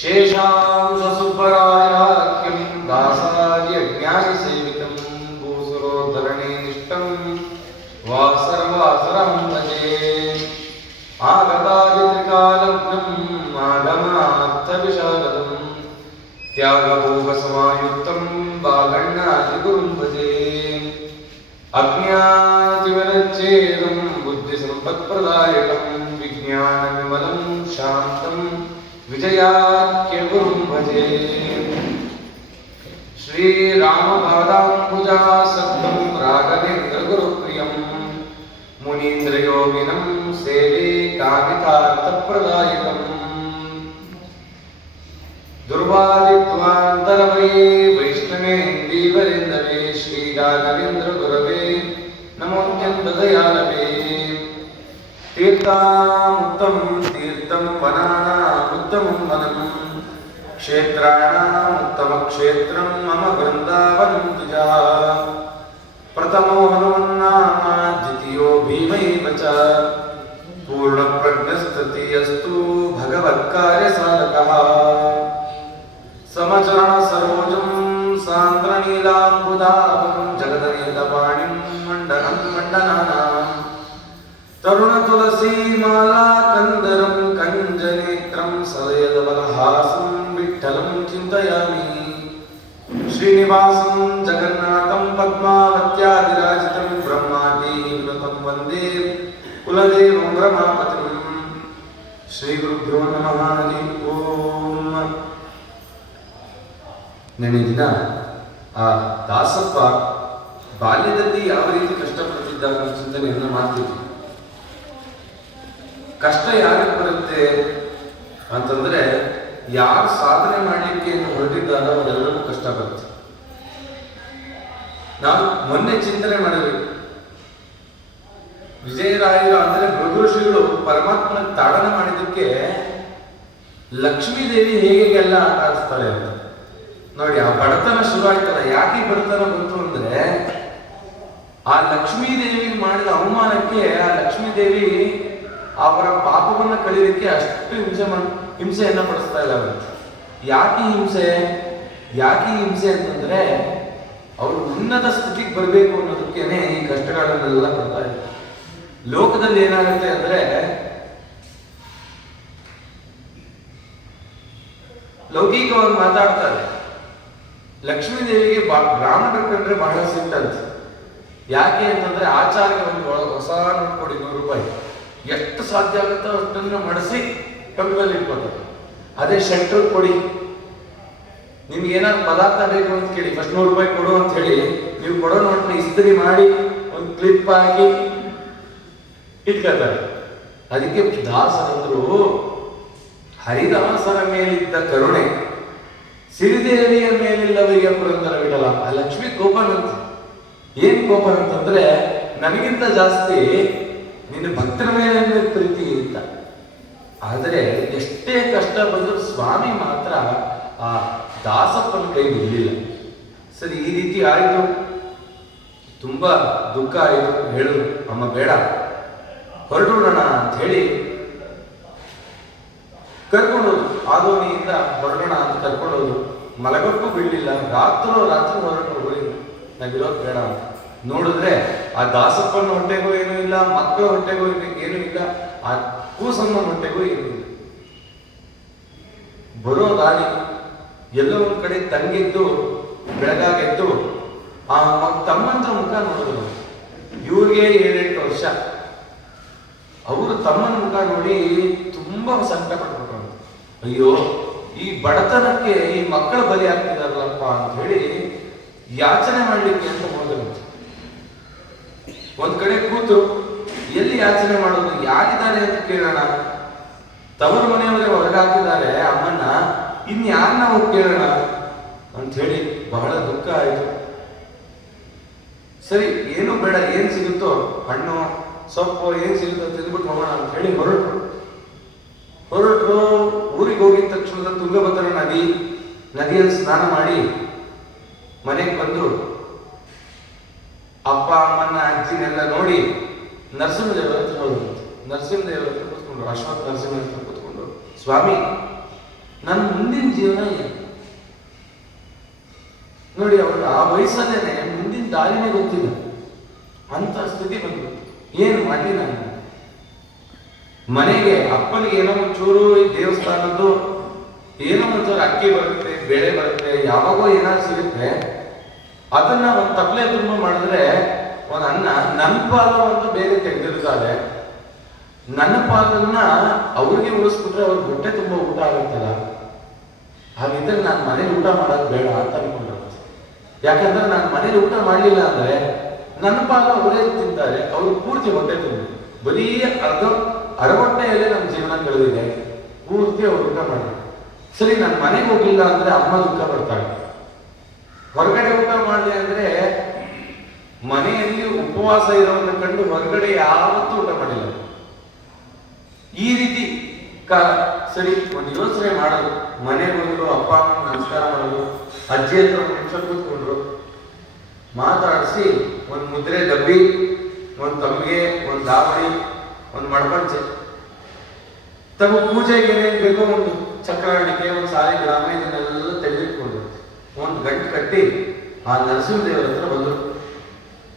शेषांशसुब्बरायाख्यं दासार्यज्ञानसेवितं भूसुरोद्धरणेनिष्टं वासरवासरं भजे आगतादित्रिकालग्नम् आगमार्थविशारदं त्यागभोगसमायुक्तं बागण्णादिगुरुं भजे अज्ञातिविरच्छेदं बुद्धिसम्पत्प्रदायकं विज्ञानविमलं शान्तं विजयाख्यगुरुं भजे श्रीरामपादाम्बुजासक्तं राघवेन्द्रगुरुप्रियं मुनीन्द्रयोगिनं सेवे कामितार्थप्रदायकम् दुर्वादित्वान्तरवये वैष्णवेन्दीवरेन्दवे श्रीराघवेन्द्रगुरवे नमोऽत्यन्तदयालवे तीर्थामुत्तमं तीर्थं वनानामुत्तमं वनं क्षेत्राणामुत्तमक्षेत्रं मम वृन्दावनं तुजा प्रथमो हनुमन्नाम द्वितीयो भीमैव च पूर्णप्रज्ञस्तृतीयस्तु भगवत्कार्यसाधकः समचरणसरोजं सान्द्रनीलाम्बुदाभं जगदनीतपाणिं मण्डनं मण्डनानां तरुणतुलसीमालाकन्दरं कञ्जनेत्रं सदयदवलहासं विठ्ठलं चिन्तयामि श्रीनिवासं जगन्नाथं पद्मावत्यादिराजितं ब्रह्मादीवृतं वन्दे कुलदेवं रमापतिं श्रीगुरुभ्यो नमः हरि ओಂ. ನೆನ್ನೆ ದಿನ ಆ ದಾಸಪ್ಪ ಬಾಲ್ಯದಲ್ಲಿ ಯಾವ ರೀತಿ ಕಷ್ಟಪಡ್ತಿದ್ದ ಅನ್ನೋ ಚಿಂತನೆಯನ್ನು ಮಾಡ್ತಿದ್ವಿ. ಕಷ್ಟ ಯಾರಿಗೆ ಬರುತ್ತೆ ಅಂತಂದ್ರೆ ಯಾರು ಸಾಧನೆ ಮಾಡಲಿಕ್ಕೆ ಹೊರಟಿದ್ದಾರೋ ಅವರೆಲ್ಲರಿಗೂ ಕಷ್ಟ ಬರುತ್ತೆ. ನಾವು ಮೊನ್ನೆ ಚಿಂತನೆ ಮಾಡಬೇಕು, ವಿಜಯರಾಯರು ಅಂದ್ರೆ ಭೃಗು ಋಷಿಗಳು ಪರಮಾತ್ಮ ತಾಡನ ಮಾಡಿದ್ದಕ್ಕೆ ಲಕ್ಷ್ಮೀದೇವಿ ಹೇಗೆಲ್ಲ ಆಟ ಆಡಿಸ್ತಾಳೆ ಅಂತ ನೋಡಿ. ಆ ಬಡತನ ಶುರು ಆಯ್ತಲ್ಲ, ಯಾಕೆ ಬಡತನ ಬಂತು ಅಂದ್ರೆ ಆ ಲಕ್ಷ್ಮೀದೇವಿ ಮಾಡಿದ ಅವಮಾನಕ್ಕೆ ಆ ಲಕ್ಷ್ಮೀದೇವಿ ಅವರ ಪಾಪವನ್ನ ಕಳೀಲಿಕ್ಕೆ ಅಷ್ಟು ಹಿಂಸೆಯನ್ನ ಪಡಿಸ್ತಾ ಇಲ್ಲ ಅವರು. ಯಾಕೆ ಹಿಂಸೆ ಅಂತಂದ್ರೆ ಅವರು ಉನ್ನತ ಸ್ಥಿತಿಗೆ ಬರಬೇಕು ಅನ್ನೋದಕ್ಕೇನೆ ಈ ಕಷ್ಟಗಳನ್ನೆಲ್ಲ ಕೊಡ್ತಾ ಇದ್ದಾರೆ. ಲೋಕದಲ್ಲಿ ಏನಾಗುತ್ತೆ ಅಂದ್ರೆ ಲೌಕಿಕವಾಗಿ ಮಾತಾಡ್ತಾರೆ, ಲಕ್ಷ್ಮೀದೇವಿಗೆ ಬ್ರಾಹ್ಮಣರು ಕಂಡ್ರೆ ಬಹಳ ಸಿಟ್ಟಂತೆ. ಯಾಕೆ ಅಂತಂದ್ರೆ ಆಚಾರ್ಯ ಒಂದು ಹೊಸ ನೋಟ್ ಕೊಡಿ 100 ರೂಪಾಯಿ, ಎಷ್ಟು ಸಾಧ್ಯ ಆಗುತ್ತೋ ಅಷ್ಟನ್ನು ಮಡಿಸಿ ಕಬ್ಬಲ್ಲಿ ಇಟ್ಕೋತಾರೆ. ಅದೇ ಶೆಟ್ರು ಕೊಡಿ, ನಿಮ್ಗೆ ಏನಾದ್ರು ಪದಾರ್ಥ ಬೇಕು ಅಂತ ಕೇಳಿ ಫಸ್ಟ್ 100 ರೂಪಾಯಿ ಕೊಡು ಅಂತ ಹೇಳಿ ನೀವು ಕೊಡೋ ನೋಟ್ನ ಇಸ್ತ್ರಿ ಮಾಡಿ ಒಂದು ಕ್ಲಿಪ್ ಹಾಕಿ ಇಟ್ಕೊತಾರೆ. ಅದಕ್ಕೆ ದಾಸರಂದ್ರು ಹರಿದಾಸರ ಮೇಲಿದ್ದ ಕರುಣೆ ಸಿರಿದೇವಿಯ ಮೇಲಿಲ್ಲವಯ್ಯ ಪುರಂದರ ವಿಠಲ. ಆ ಲಕ್ಷ್ಮಿ ಕೋಪನಂತ, ಏನ್ ಕೋಪನ ಅಂತಂದ್ರೆ ನನಗಿಂತ ಜಾಸ್ತಿ ನಿನ್ನ ಭಕ್ತರ ಮೇಲೆ ಪ್ರೀತಿ ಅಂತ. ಆದರೆ ಎಷ್ಟೇ ಕಷ್ಟ ಬಂದರೂ ಸ್ವಾಮಿ ಮಾತ್ರ ಆ ದಾಸಪ್ಪನ ಕೈ ಬಿಡಲಿಲ್ಲ. ಸರಿ, ಈ ರೀತಿ ಆಯಿತು, ತುಂಬಾ ದುಃಖ ಆಯಿತು. ಹೇಳಿದ್ರು, ಅಮ್ಮ ಬೇಡ ಹೊರಡೋಣ ಅಂತ ಹೇಳಿ ಕರ್ಕೊಂಡೋದು. ಆದೋನಿಯಿಂದ ಹೊರಡೋಣ ಅಂತ ಕರ್ಕೊಂಡೋದು. ಮಲಗಕ್ಕೂ ಬಿಡಲಿಲ್ಲ. ರಾತ್ರಿ ಹೊರಟು ನಾವಿರೋದು ಬೇಡ ಅಂತ ನೋಡಿದ್ರೆ ಆ ದಾಸಪ್ಪನ ಹೊಟ್ಟೆಗೂ ಏನೂ ಇಲ್ಲ, ಮಕ್ಕಳ ಹೊಟ್ಟೆಗೂ ಏನೂ ಇಲ್ಲ, ಆ ಕೂಸಮ್ಮ ಹೊಟ್ಟೆಗೂ ಏನೂ ಇಲ್ಲ. ಬರೋ ದಾರಿ ಎಲ್ಲೋ ಒಂದ್ ಕಡೆ ತಂಗಿದ್ದು ಬೆಳಗಾಗೆದ್ದು ಆ ತಮ್ಮಂದ್ರ ಮುಖ ನೋಡಿದ್ರು. ಇವ್ರಿಗೆ 7-8 ವರ್ಷ. ಅವರು ತಮ್ಮನ ಮುಖ ನೋಡಿ ತುಂಬಾ ಸಂಕಟ ಪಟ್ಬಿಟ್ರು. ಅಯ್ಯೋ, ಈ ಬಡತನಕ್ಕೆ ಈ ಮಕ್ಕಳು ಬಲಿ ಆಗ್ತಿದಾರಲ್ಲಪ್ಪ ಅಂತ ಹೇಳಿ ಯಾಚನೆ ಮಾಡ್ಲಿಕ್ಕೆ ಅಂತ ಹೋದರು. ಒಂದ್ ಕಡೆ ಕೂತು ಎಲ್ಲಿ ಯಾಚನೆ ಮಾಡೋದು, ಯಾರಿದ್ದಾರೆ ಅಂತ ಕೇಳೋಣ. ತವರು ಮನೆಯವರೇ ಹೊರಗಾಕಿದ್ದಾರೆ ಅಮ್ಮನ್ನ, ಇನ್ಯಾರನ್ನ ಹೋಗಿ ಕೇಳೋಣ ಅಂತ ಹೇಳಿ ಬಹಳ ದುಃಖ ಆಯಿತು. ಸರಿ, ಏನು ಬೇಡ, ಏನ್ ಸಿಗುತ್ತೋ ಹಣ್ಣು ಸೊಪ್ಪು ಏನ್ ಸಿಗುತ್ತೋ ತಿಂದ್ಬಿಟ್ಟು ಹೋಗೋಣ ಅಂತ ಹೇಳಿ ಹೊರಟರು. ಊರಿಗೆ ಹೋಗಿದ ತಕ್ಷಣದ ತುಂಗಭದ್ರಾ ನದಿಯಲ್ಲಿ ಸ್ನಾನ ಮಾಡಿ ಮನೆಗೆ ಬಂದು ಅಪ್ಪ ಅಮ್ಮನ ಅಜ್ಜಿನೆಲ್ಲ ನೋಡಿ ನರಸಿಂಹದೇವರ ಹತ್ರ ಹೋದ್ರು. ನರಸಿಂಹದೇವರ ಹತ್ರ ಕೂತ್ಕೊಂಡ್ರು. ಅಶ್ವತ್ಥ ನರಸಿಂಹ ಹತ್ರ ಕೂತ್ಕೊಂಡು, ಸ್ವಾಮಿ ನನ್ನ ಮುಂದಿನ ಜೀವನ ಏನು? ನೋಡಿ, ಅವ್ರಿಗೆ ಆ ವಯಸ್ಸಲ್ಲೇನೆ ಮುಂದಿನ ದಾರಿನೇ ಗೊತ್ತಿಲ್ಲ ಅಂತ ಸ್ಥಿತಿ ಬಂತು. ಏನು ಮಾಡಲಿ ನಾನು? ಮನೆಗೆ ಅಪ್ಪನಿಗೆ ಏನೋ ಒಂಚೂರು ಈ ದೇವಸ್ಥಾನದ್ದು ಏನೋ ಒಂಚೂರು ಅಕ್ಕಿ ಬರುತ್ತೆ, ಬೆಳೆ ಬರುತ್ತೆ, ಯಾವಾಗೋ ಏನಾದ್ರು ಸಿಗುತ್ತೆ, ಅದನ್ನ ಒಂದು ತಪ್ಪಲೆ ತುಂಬ ಮಾಡಿದ್ರೆ ಒಂದು ಅನ್ನ ನನ್ನ ಪಾಲು ಅಂತ ಬೇರೆ ತೆಗೆದಿರ್ತಾರೆ. ನನ್ನ ಪಾಲನ್ನ ಅವ್ರಿಗೆ ಉಳಿಸ್ಬಿಟ್ರೆ ಅವ್ರಿಗೆ ಹೊಟ್ಟೆ ತುಂಬ ಊಟ ಆಗುತ್ತಲ್ಲ. ಹಾಗಿದ್ರೆ ನಾನು ಮನೇಲಿ ಊಟ ಮಾಡೋದು ಬೇಡ ಅಂತ ಅನ್ಕೊಂಡ್ರು. ಯಾಕಂದ್ರೆ ನಾನು ಮನೇಲಿ ಊಟ ಮಾಡಲಿಲ್ಲ ಅಂದ್ರೆ ನನ್ನ ಪಾಲು ಅವರೇ ತಿಂತಾರೆ, ಅವ್ರು ಪೂರ್ತಿ ಹೊಟ್ಟೆ ತುಂಬ. ಬರೀ ಅರವಟ್ಟೆಯಲ್ಲೇ ನಮ್ಮ ಜೀವನ ಕಳೆದಿದೆ, ಪೂರ್ತಿ ಅವ್ರು ಊಟ ಮಾಡಿ. ಸರಿ, ನಾನು ಮನೆಗೆ ಹೋಗಿಲ್ಲ ಅಂದ್ರೆ ಅಮ್ಮ ದುಃಖ ಪಡ್ತಾಳೆ. ಹೊರಗಡೆ ಊಟ ಮಾಡಲಿ ಅಂದ್ರೆ ಮನೆಯಲ್ಲಿ ಉಪವಾಸ ಇರೋದನ್ನ ಕಂಡು ಹೊರಗಡೆ ಯಾವತ್ತೂ ಊಟ ಮಾಡಿಲ್ಲ. ಈ ರೀತಿ ಸರಿ, ಒಂದು ಯೋಚನೆ ಮಾಡೋದು. ಮನೆಗೆ ಬಂದ್ರು, ಅಪ್ಪ ಅಮ್ಮ ನಮಸ್ಕಾರ ಮಾಡೋದು, ಅಜ್ಜಿ ಹತ್ರ ಒಂದು ನಿಮಿಷ ಕೂತ್ಕೊಂಡ್ರು, ಮಾತಾಡಿಸಿ ಒಂದು ಮುದ್ರೆ ಡಬ್ಬಿ, ಒಂದು ತಮ್ಮಿಗೆ, ಒಂದು ದಾವಣಿ, ಒಂದು ಮಡಪಂಚೆ ತಮ್ಮ ಪೂಜೆಗೆ ಏನೇನು ಬೇಕೋ ಒಂದು ಚಕ್ರಾಣಿಕೆ, ಒಂದು ಸಾಲಿ ಗ್ರಾಮ, ಇದನ್ನೆಲ್ಲ ತೆಗೆದಿಟ್ಕೊಂಡು ಒಂದು ಗಂಟು ಕಟ್ಟಿ ಆ ನರಸಿಂಹದೇವರ ಹತ್ರ ಬಂದರು.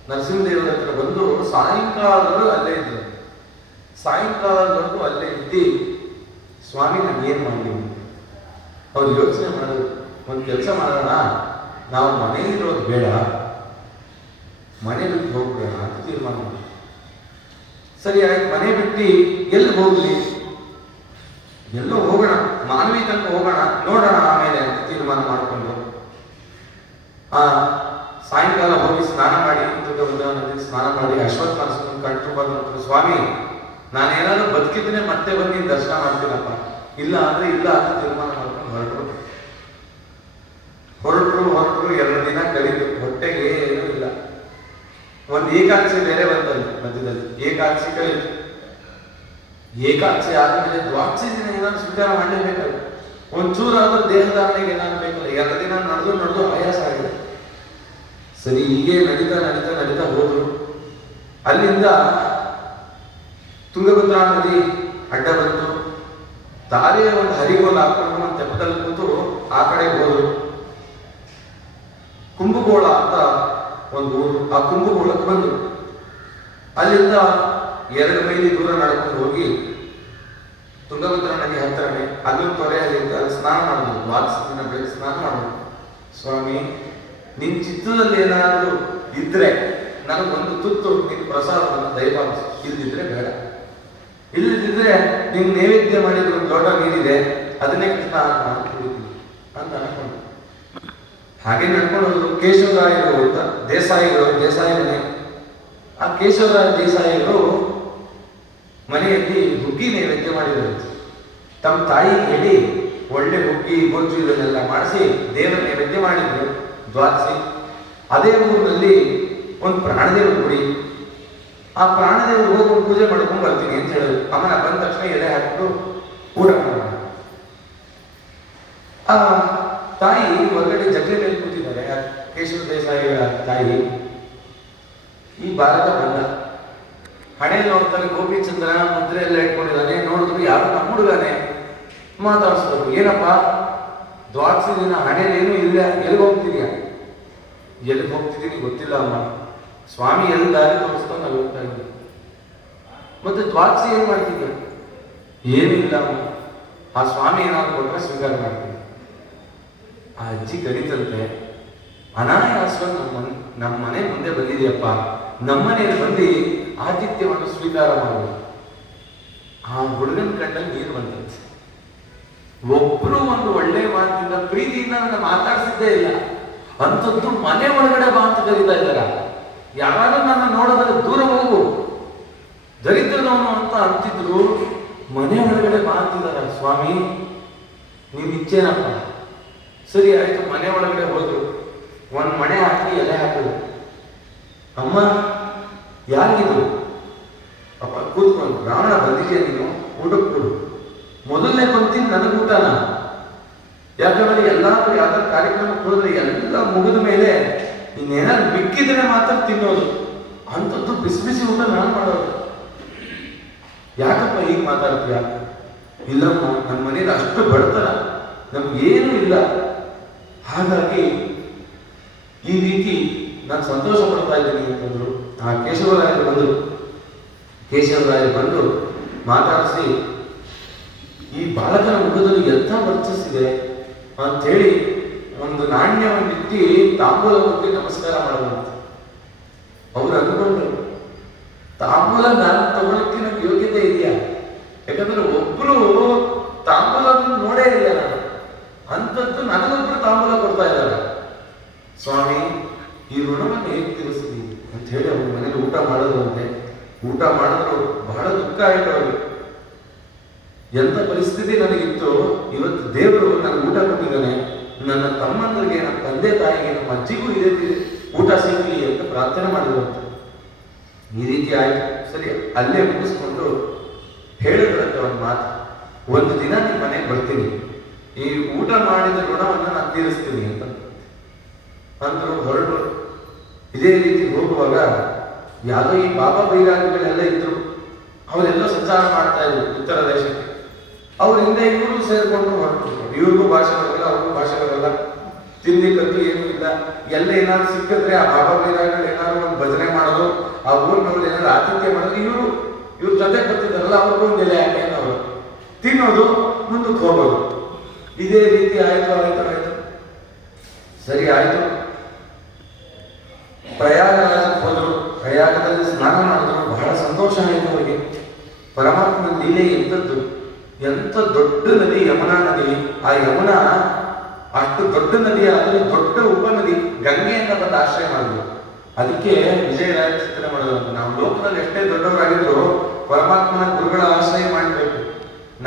ನರಸಿಂಹದೇವರ ಹತ್ರ ಬಂದು ಸಾಯಂಕಾಲದವರೆಗೂ ಅಲ್ಲೇ ಇದ್ರು. ಸಾಯಂಕಾಲದವರೆಗೂ ಅಲ್ಲೇ ಇದ್ದು, ಸ್ವಾಮಿ ನಾನು ಏನು ಮಾಡಿದ್ದೀನಿ? ಅವ್ರು ಯೋಚನೆ ಮಾಡೋದು, ಒಂದು ಕೆಲಸ ಮಾಡೋಣ, ನಾವು ಮನೆಯಲ್ಲಿರೋದು ಬೇಡ, ಮನೆ ಬಿಟ್ಟು ಹೋಗ್ಬೇಡ ಅಂತ ತೀರ್ಮಾನ ಮಾಡಿ. ಸರಿ ಆಯ್ತು, ಮನೆ ಬಿಟ್ಟು ಎಲ್ಲಿ ಹೋಗ್ಲಿ? ಎಲ್ಲೋ ಹೋಗೋಣ, ಮಾನವಿ ತನಕ ಹೋಗೋಣ, ನೋಡೋಣ ಆಮೇಲೆ ಅಂತ ತೀರ್ಮಾನ ಮಾಡಿಕೊಂಡು ಸಾಯಂಕಾಲ ಹೋಗಿ ಸ್ನಾನ ಮಾಡಿ, ಸ್ನಾನ ಮಾಡಿ ಅಶ್ವತ್ಥ ನರಸಿಂಹನ ಕಂಡು ಬಂದು, ಸ್ವಾಮಿ ನಾನೇನಾದ್ರೂ ಬದುಕಿದ್ರೆ ಮತ್ತೆ ಬಂದು ದರ್ಶನ ಮಾಡ್ತೀನಪ್ಪ, ಇಲ್ಲ ಅಂದ್ರೆ ಇಲ್ಲ ಅಂತ ತೀರ್ಮಾನ ಮಾಡ್ಕೊಂಡು ಹೊರಟರು. 2 ದಿನ ಕಳೀತು, ಹೊಟ್ಟೆಗೆ ಏನೂ ಇಲ್ಲ. ಒಂದು ಏಕಾದಶಿ ಬೇರೆ ಬಂದಲ್ಲಿ ಮಧ್ಯದಲ್ಲಿ, ಏಕಾದಶಿ ಕಳೀತು. ಏಕಾದಶಿ ಆದ್ಮೇಲೆ ದ್ವಾದಶಿ ದಿನ ಏನಾದ್ರು ಸ್ವೀಕಾರ ಮಾಡಲೇಬೇಕಲ್ಲ, ಒಂಚೂರಾದ್ರೂ ದೇಹಧಾರಣೆಗೆ ಏನಾದ್ರು ಬೇಕಲ್ಲ. 2 ದಿನ ನಡೆದು ಆಯಾಸ ಆಗಿದೆ. ಸರಿ, ಹೀಗೆ ನಡೀತಾ ಹೋದ್ರು. ಅಲ್ಲಿಂದ ತುಂಗಭದ್ರಾ ನದಿ ಅಡ್ಡ ಬಂತು. ದಾರಿಯ ಒಂದು ಹರಿಗೋಲು ಹಾಕೊಂಡು ಒಂದು ತೆಪ್ಪದಲ್ಲಿ ಕೂತು ಆ ಕಡೆ ಹೋದ್ರು. ಕುಂಭಗೋಳ ಅಂತ ಒಂದು ಊರು, ಆ ಕುಂಭಗೋಳಕ್ಕೆ ಬಂದರು. ಅಲ್ಲಿಂದ 2 ಮೈಲಿ ದೂರ ನಡ್ಕೊಂಡು ಹೋಗಿ ತುಂಗಭದ್ರಾ ನದಿ ಹತ್ತಿರನೇ ಅಲ್ಲೊಂದು ತೊರೆಯಲ್ಲಿ ಸ್ನಾನ ಮಾಡೋದು. ದ್ವಾದಶಿ ದಿನ ಬೆಳಗ್ಗೆ ಸ್ನಾನ ಮಾಡೋದು. ಸ್ವಾಮಿ, ನಿನ್ ಚಿತ್ತದಲ್ಲಿ ಏನಾದರೂ ಇದ್ರೆ ನನಗೊಂದು ತುತ್ತು ನಿನ್ ಪ್ರಸಾದವನ್ನು ದಯಪಾಲಿಸಿ, ಇಲ್ದಿದ್ರೆ ಬೇಡ. ಇಲ್ಲದಿದ್ರೆ ನಿಮ್ ನೈವೇದ್ಯ ಮಾಡಿದ್ರು ಒಂದು ಲೋಟ ನೀರಿದೆ, ಅದನ್ನೇ ಕೃಷ್ಣ ಕುಡಿತೀನಿ ಅಂತ ಅನ್ಕೊಂಡು ಹಾಗೆ ನಡ್ಕೊಂಡು ಹೋದ್ರು. ಕೇಶವರಾಯರು ಅಂತ ದೇಸಾಯಿ ಮನೆ. ಆ ಕೇಶವರಾಯ ದೇಸಾಯಿಗಳು ಮನೆಯಲ್ಲಿ ಹುಗ್ಗಿ ನೈವೇದ್ಯ ಮಾಡಿದರು. ತಮ್ಮ ತಾಯಿ ಹೇಳಿ ಒಳ್ಳೆ ಹುಗ್ಗಿ, ಗೊಜ್ಜು ಇದನ್ನೆಲ್ಲ ಮಾಡಿಸಿ ದೇವರ ನೈವೇದ್ಯ ಮಾಡಿದ್ರು ದ್ವಾದಶಿ. ಅದೇ ಊರಿನಲ್ಲಿ ಒಂದು ಪ್ರಾಣದೇವ ಗುಡಿ. ಆ ಪ್ರಾಣದೇವರು ಹೋಗಿ ಪೂಜೆ ಮಾಡ್ಕೊಂಡು ಬರ್ತೀನಿ ಅಂತ ಹೇಳಿದ್ರು. ಅಮ್ಮನ ಬಂದ ತಕ್ಷಣ ಎಲೆ ಹಾಕಿಬಿಟ್ಟು ಊಟ ಮಾಡೋಣ. ಆ ತಾಯಿ ಹೊರಗಡೆ ಜಗ್ಲಿ ಮೇಲೆ ಕೂತಿದ್ದಾರೆ. ಕೇಶವ ದೇಸಾಯಿಗಳ ತಾಯಿ ಈ ಭಾರತ ಬಂದ. ಹಣೆ ನೋಡ್ತಾರೆ, ಗೋಪಿಚಂದ್ರ ಮುದ್ರೆ ಎಲ್ಲ ಇಟ್ಕೊಂಡಿದ್ದಾನೆ. ನೋಡಿದ್ರು ಯಾರು ನಮ್ಮ ಹುಡುಗನೇ. ಮಾತಾಡಿಸಿದ್ರು, ಏನಪ್ಪ ದ್ವಾದಶಿ ದಿನ ಹಣೆಲೇನು ಇಲ್ಲ, ಎಲ್ಲಿಗೆ ಹೋಗ್ತಿದ್ಯಾ? ಎಲ್ಲಿಗೆ ಹೋಗ್ತಿದ್ದೀನಿ ಗೊತ್ತಿಲ್ಲ ಅಮ್ಮ, ಸ್ವಾಮಿ ಎಲ್ಲಿ ದಾರಿ ತೋರಿಸ್ತಾ ನಾವು ಹೋಗ್ತಾ ಇದ್ದೀವಿ. ಮತ್ತೆ ದ್ವಾದಶಿ ಏನ್ ಮಾಡ್ತಿದ್ದೆ? ಏನಿಲ್ಲ ಅಮ್ಮ, ಆ ಸ್ವಾಮಿ ಏನಾದ್ರು ಕೊಟ್ಟರೆ ಸ್ವೀಕಾರ ಮಾಡ್ತೀನಿ. ಆ ಅಜ್ಜಿ ಕರೀತಂತೆ, ಅನಾಯಾಸವಾಗಿ ನಮ್ಮ ಮನೆ ಮುಂದೆ ಬಂದಿದೆಯಪ್ಪ, ನಮ್ಮನೆಯಲ್ಲಿ ಬಂದು ಆತಿಥ್ಯವನ್ನು ಸ್ವೀಕಾರ ಮಾಡೋದು. ಆ ಹುಡುಗನ ಕಣ್ಣಲ್ಲಿ ನೀರು ಬಂದಂತೆ. ಒಬ್ರು ಒಂದು ಒಳ್ಳೆ ಮಾತಿಂದ ಪ್ರೀತಿಯಿಂದ ನನ್ನ ಮಾತಾಡ್ಸಿದ್ದೇ ಇಲ್ಲ, ಅಂತದ್ದು ಮನೆ ಒಳಗಡೆ ಮಾತು ಕರೀತಾ ಇದ್ದಾರ. ಯಾರು ನನ್ನ ನೋಡಿದ್ರೆ ದೂರ ಹೋಗು, ದರಿದ್ರನವನು ಅಂತ ಅಂತಿದ್ರು, ಮನೆ ಒಳಗಡೆ ಮಾತಿದಾರ. ಸ್ವಾಮಿ ನೀವು ಇಚ್ಛೇನಪ್ಪ. ಸರಿ ಆಯ್ತು, ಮನೆ ಒಳಗಡೆ ಹೋದ್ರು. ಒಂದು ಮಣೆ ಹಾಕಿ ಎಲೆ ಹಾಕಿದ್ರು. ಅಮ್ಮ ಯಾರಿಗಿದ್ರು? ಅಪ್ಪ ಕೂತ್ಕೊಂಡು, ರಾವಣ ಬಂದಿದ್ಯಾ ನೀನು, ಊಟಕ್ಕೆ ಕೊಡು. ಮೊದಲನೇ ಪಂಕ್ತಿನ ನನಗೆ ಊಟನ. ಯಾಕಂದ್ರೆ ಎಲ್ಲಾದ್ರೂ ಯಾವ್ದಾದ್ರು ಕಾರ್ಯಕ್ರಮಕ್ಕೆ ಹೋದ್ರೆ ಎಲ್ಲ ಮುಗಿದ ಮೇಲೆ ಇನ್ನೇನಾದ್ರು ಬಿಕ್ಕಿದ್ರೆ ಮಾತ್ರ ತಿನ್ನೋದು. ಅಂಥದ್ದು ಬಿಸಿ ಬಿಸಿ ಊಟ ನಾನು ಮಾಡೋದು. ಯಾಕಪ್ಪ ಈಗ ಮಾತಾಡ್ತೀಯ? ಇಲ್ಲಮ್ಮ, ನನ್ನ ಮನೇಲಿ ಅಷ್ಟು ಬಡತನ, ನಮ್ಗೇನು ಇಲ್ಲ. ಹಾಗಾಗಿ ಈ ರೀತಿ ನಾನು ಸಂತೋಷ ಪಡ್ತಾ ಇದ್ದೀನಿ ಅಂತಂದ್ರು. ಆ ಕೇಶವರಾಯರು ಬಂದು ಮಾತಾಡಿಸಿ, ಈ ಬಾಲಕನ ಮುಖದಲ್ಲಿ ಎಂಥ ವರ್ಚಸ್ಸಿದೆ ಅಂಥೇಳಿ ಒಂದು ನಾಣ್ಯವನ್ನಿಟ್ಟು ತಾಂಬೂಲ ಕೊಟ್ಟು ನಮಸ್ಕಾರ ಮಾಡುವಂತೆ. ಅವ್ರು ಅಂದ್ಕೊಂಡ್ರು, ತಾಂಬೂಲ ನಾನು ತಗೊಳಕ್ಕೆ ನಮ್ಗೆ ಯೋಗ್ಯತೆ ಇದೆಯಾ? ಯಾಕಂದ್ರೆ ಒಬ್ರು ತಾಂಬೂಲ ನೋಡೇ ಇಲ್ಲ ನಾನು, ಅಂಥದ್ದು ನನಗೊಬ್ರು ತಾಂಬೂಲ ಕೊಡ್ತಾ ಇದ್ದಾರೆ. ಸ್ವಾಮಿ, ಈ ಋಣವನ್ನು ಹೇಗೆ ತೀರಿಸ್ತೀನಿ ಅಂತ ಹೇಳಿ ಅವ್ರ ಮನೇಲಿ ಊಟ ಮಾಡೋದಂತೆ. ಊಟ ಮಾಡಿದ್ರು ಬಹಳ ದುಃಖ ಆಯಿತು ಅವ್ರಿಗೆ. ಎಂಥ ಪರಿಸ್ಥಿತಿ ನನಗಿತ್ತು, ಇವತ್ತು ದೇವರು ನನಗೆ ಊಟ ಕೊಟ್ಟಿದ್ದಾನೆ, ನನ್ನ ತಮ್ಮಂದರಿಗೆ, ನನ್ನ ತಂದೆ ತಾಯಿಗೆ, ನಮ್ಮ ಅಜ್ಜಿಗೂ ಇದೇ ಊಟ ಸಿಗಲಿ ಅಂತ ಪ್ರಾರ್ಥನೆ ಮಾಡಿರುವಂತೆ. ಈ ರೀತಿ ಆಯ್ತು. ಸರಿ, ಅಲ್ಲೇ ಮುಗಿಸ್ಕೊಂಡು ಹೇಳಿದ್ರಂತೆ ಒಂದು ಮಾತು, ಒಂದು ದಿನ ನಿಮ್ಮ ಮನೆಗೆ ಬರ್ತೀನಿ, ಈ ಊಟ ಮಾಡಿದ ಋಣವನ್ನು ನಾನು ತೀರಿಸ್ತೀನಿ ಅಂತ ಅಂದ್ರು. ಹೊರಟು ಇದೇ ರೀತಿ ಹೋಗುವಾಗ ಯಾವುದೋ ಈ ಬಾಬಾ ಬೈರಾಗಿಗಳೆಲ್ಲ ಇದ್ರು, ಅವರೆಲ್ಲ ಸಂಚಾರ ಮಾಡ್ತಾ ಇದ್ರು ಉತ್ತರ ದೇಶಕ್ಕೆ. ಅವ್ರ ಹಿಂದೆ ಇವರು ಸೇರ್ಕೊಂಡು ಹೊರಟು, ಇವ್ರಿಗೂ ಭಾಷೆ ಬರಲ್ಲ, ಅವ್ರಿಗೂ ಭಾಷೆ ಬರಲ್ಲ, ತಿನ್ಲಿಕ್ಕಂತೂ ಏನೂ ಇಲ್ಲ. ಎಲ್ಲ ಏನಾದ್ರು ಸಿಕ್ಕಿದ್ರೆ ಆ ಬಾಬಾ ಬೈರಾಗಿಗಳು ಏನಾದ್ರು ಒಂದು ಭಜನೆ ಮಾಡೋದು, ಆ ಊರಿನವ್ರು ಏನಾದ್ರು ಆತಿಥ್ಯ ಮಾಡೋದು, ಇವ್ರ ಜೊತೆ ಬರ್ತಿದ್ದಾರಲ್ಲ ಅವ್ರಿಗೂ ಒಂದು ಎಲೆ ಹಾಕಿ ಅವರು ತಿನ್ನೋದು, ಮುಂದಕ್ಕೆ ಹೋಗೋದು. ಇದೇ ರೀತಿ ಆಯ್ತು. ಸರಿ ಆಯ್ತು. ಪ್ರಯಾಗರಾಜಕ್ಕೆ ಹೋದ್ರು, ಪ್ರಯಾಗದಲ್ಲಿ ಸ್ನಾನ ಮಾಡಿದ್ರು. ಬಹಳ ಸಂತೋಷ ಆಯಿತು ಅವರಿಗೆ. ಪರಮಾತ್ಮನ ಲೀಲೆ ಎಂಥದ್ದು, ಎಂಥ ದೊಡ್ಡ ನದಿ ಯಮುನಾ ನದಿ. ಆ ಯಮುನಾ ಅಷ್ಟು ದೊಡ್ಡ ನದಿ, ಅದರಲ್ಲಿ ದೊಡ್ಡ ಉಪನದಿ ಗಂಗೆಯನ್ನ ಬಂದು ಆಶ್ರಯ ಮಾಡಿದ್ರು. ಅದಕ್ಕೆ ವಿಜಯರಾಯ ಚಿಂತನೆ ಮಾಡೋದು, ನಾವು ಲೋಕದಲ್ಲಿ ಎಷ್ಟೇ ದೊಡ್ಡವರಾಗಿದ್ರು ಪರಮಾತ್ಮನ ಗುರುಗಳ ಆಶ್ರಯ ಮಾಡಬೇಕು.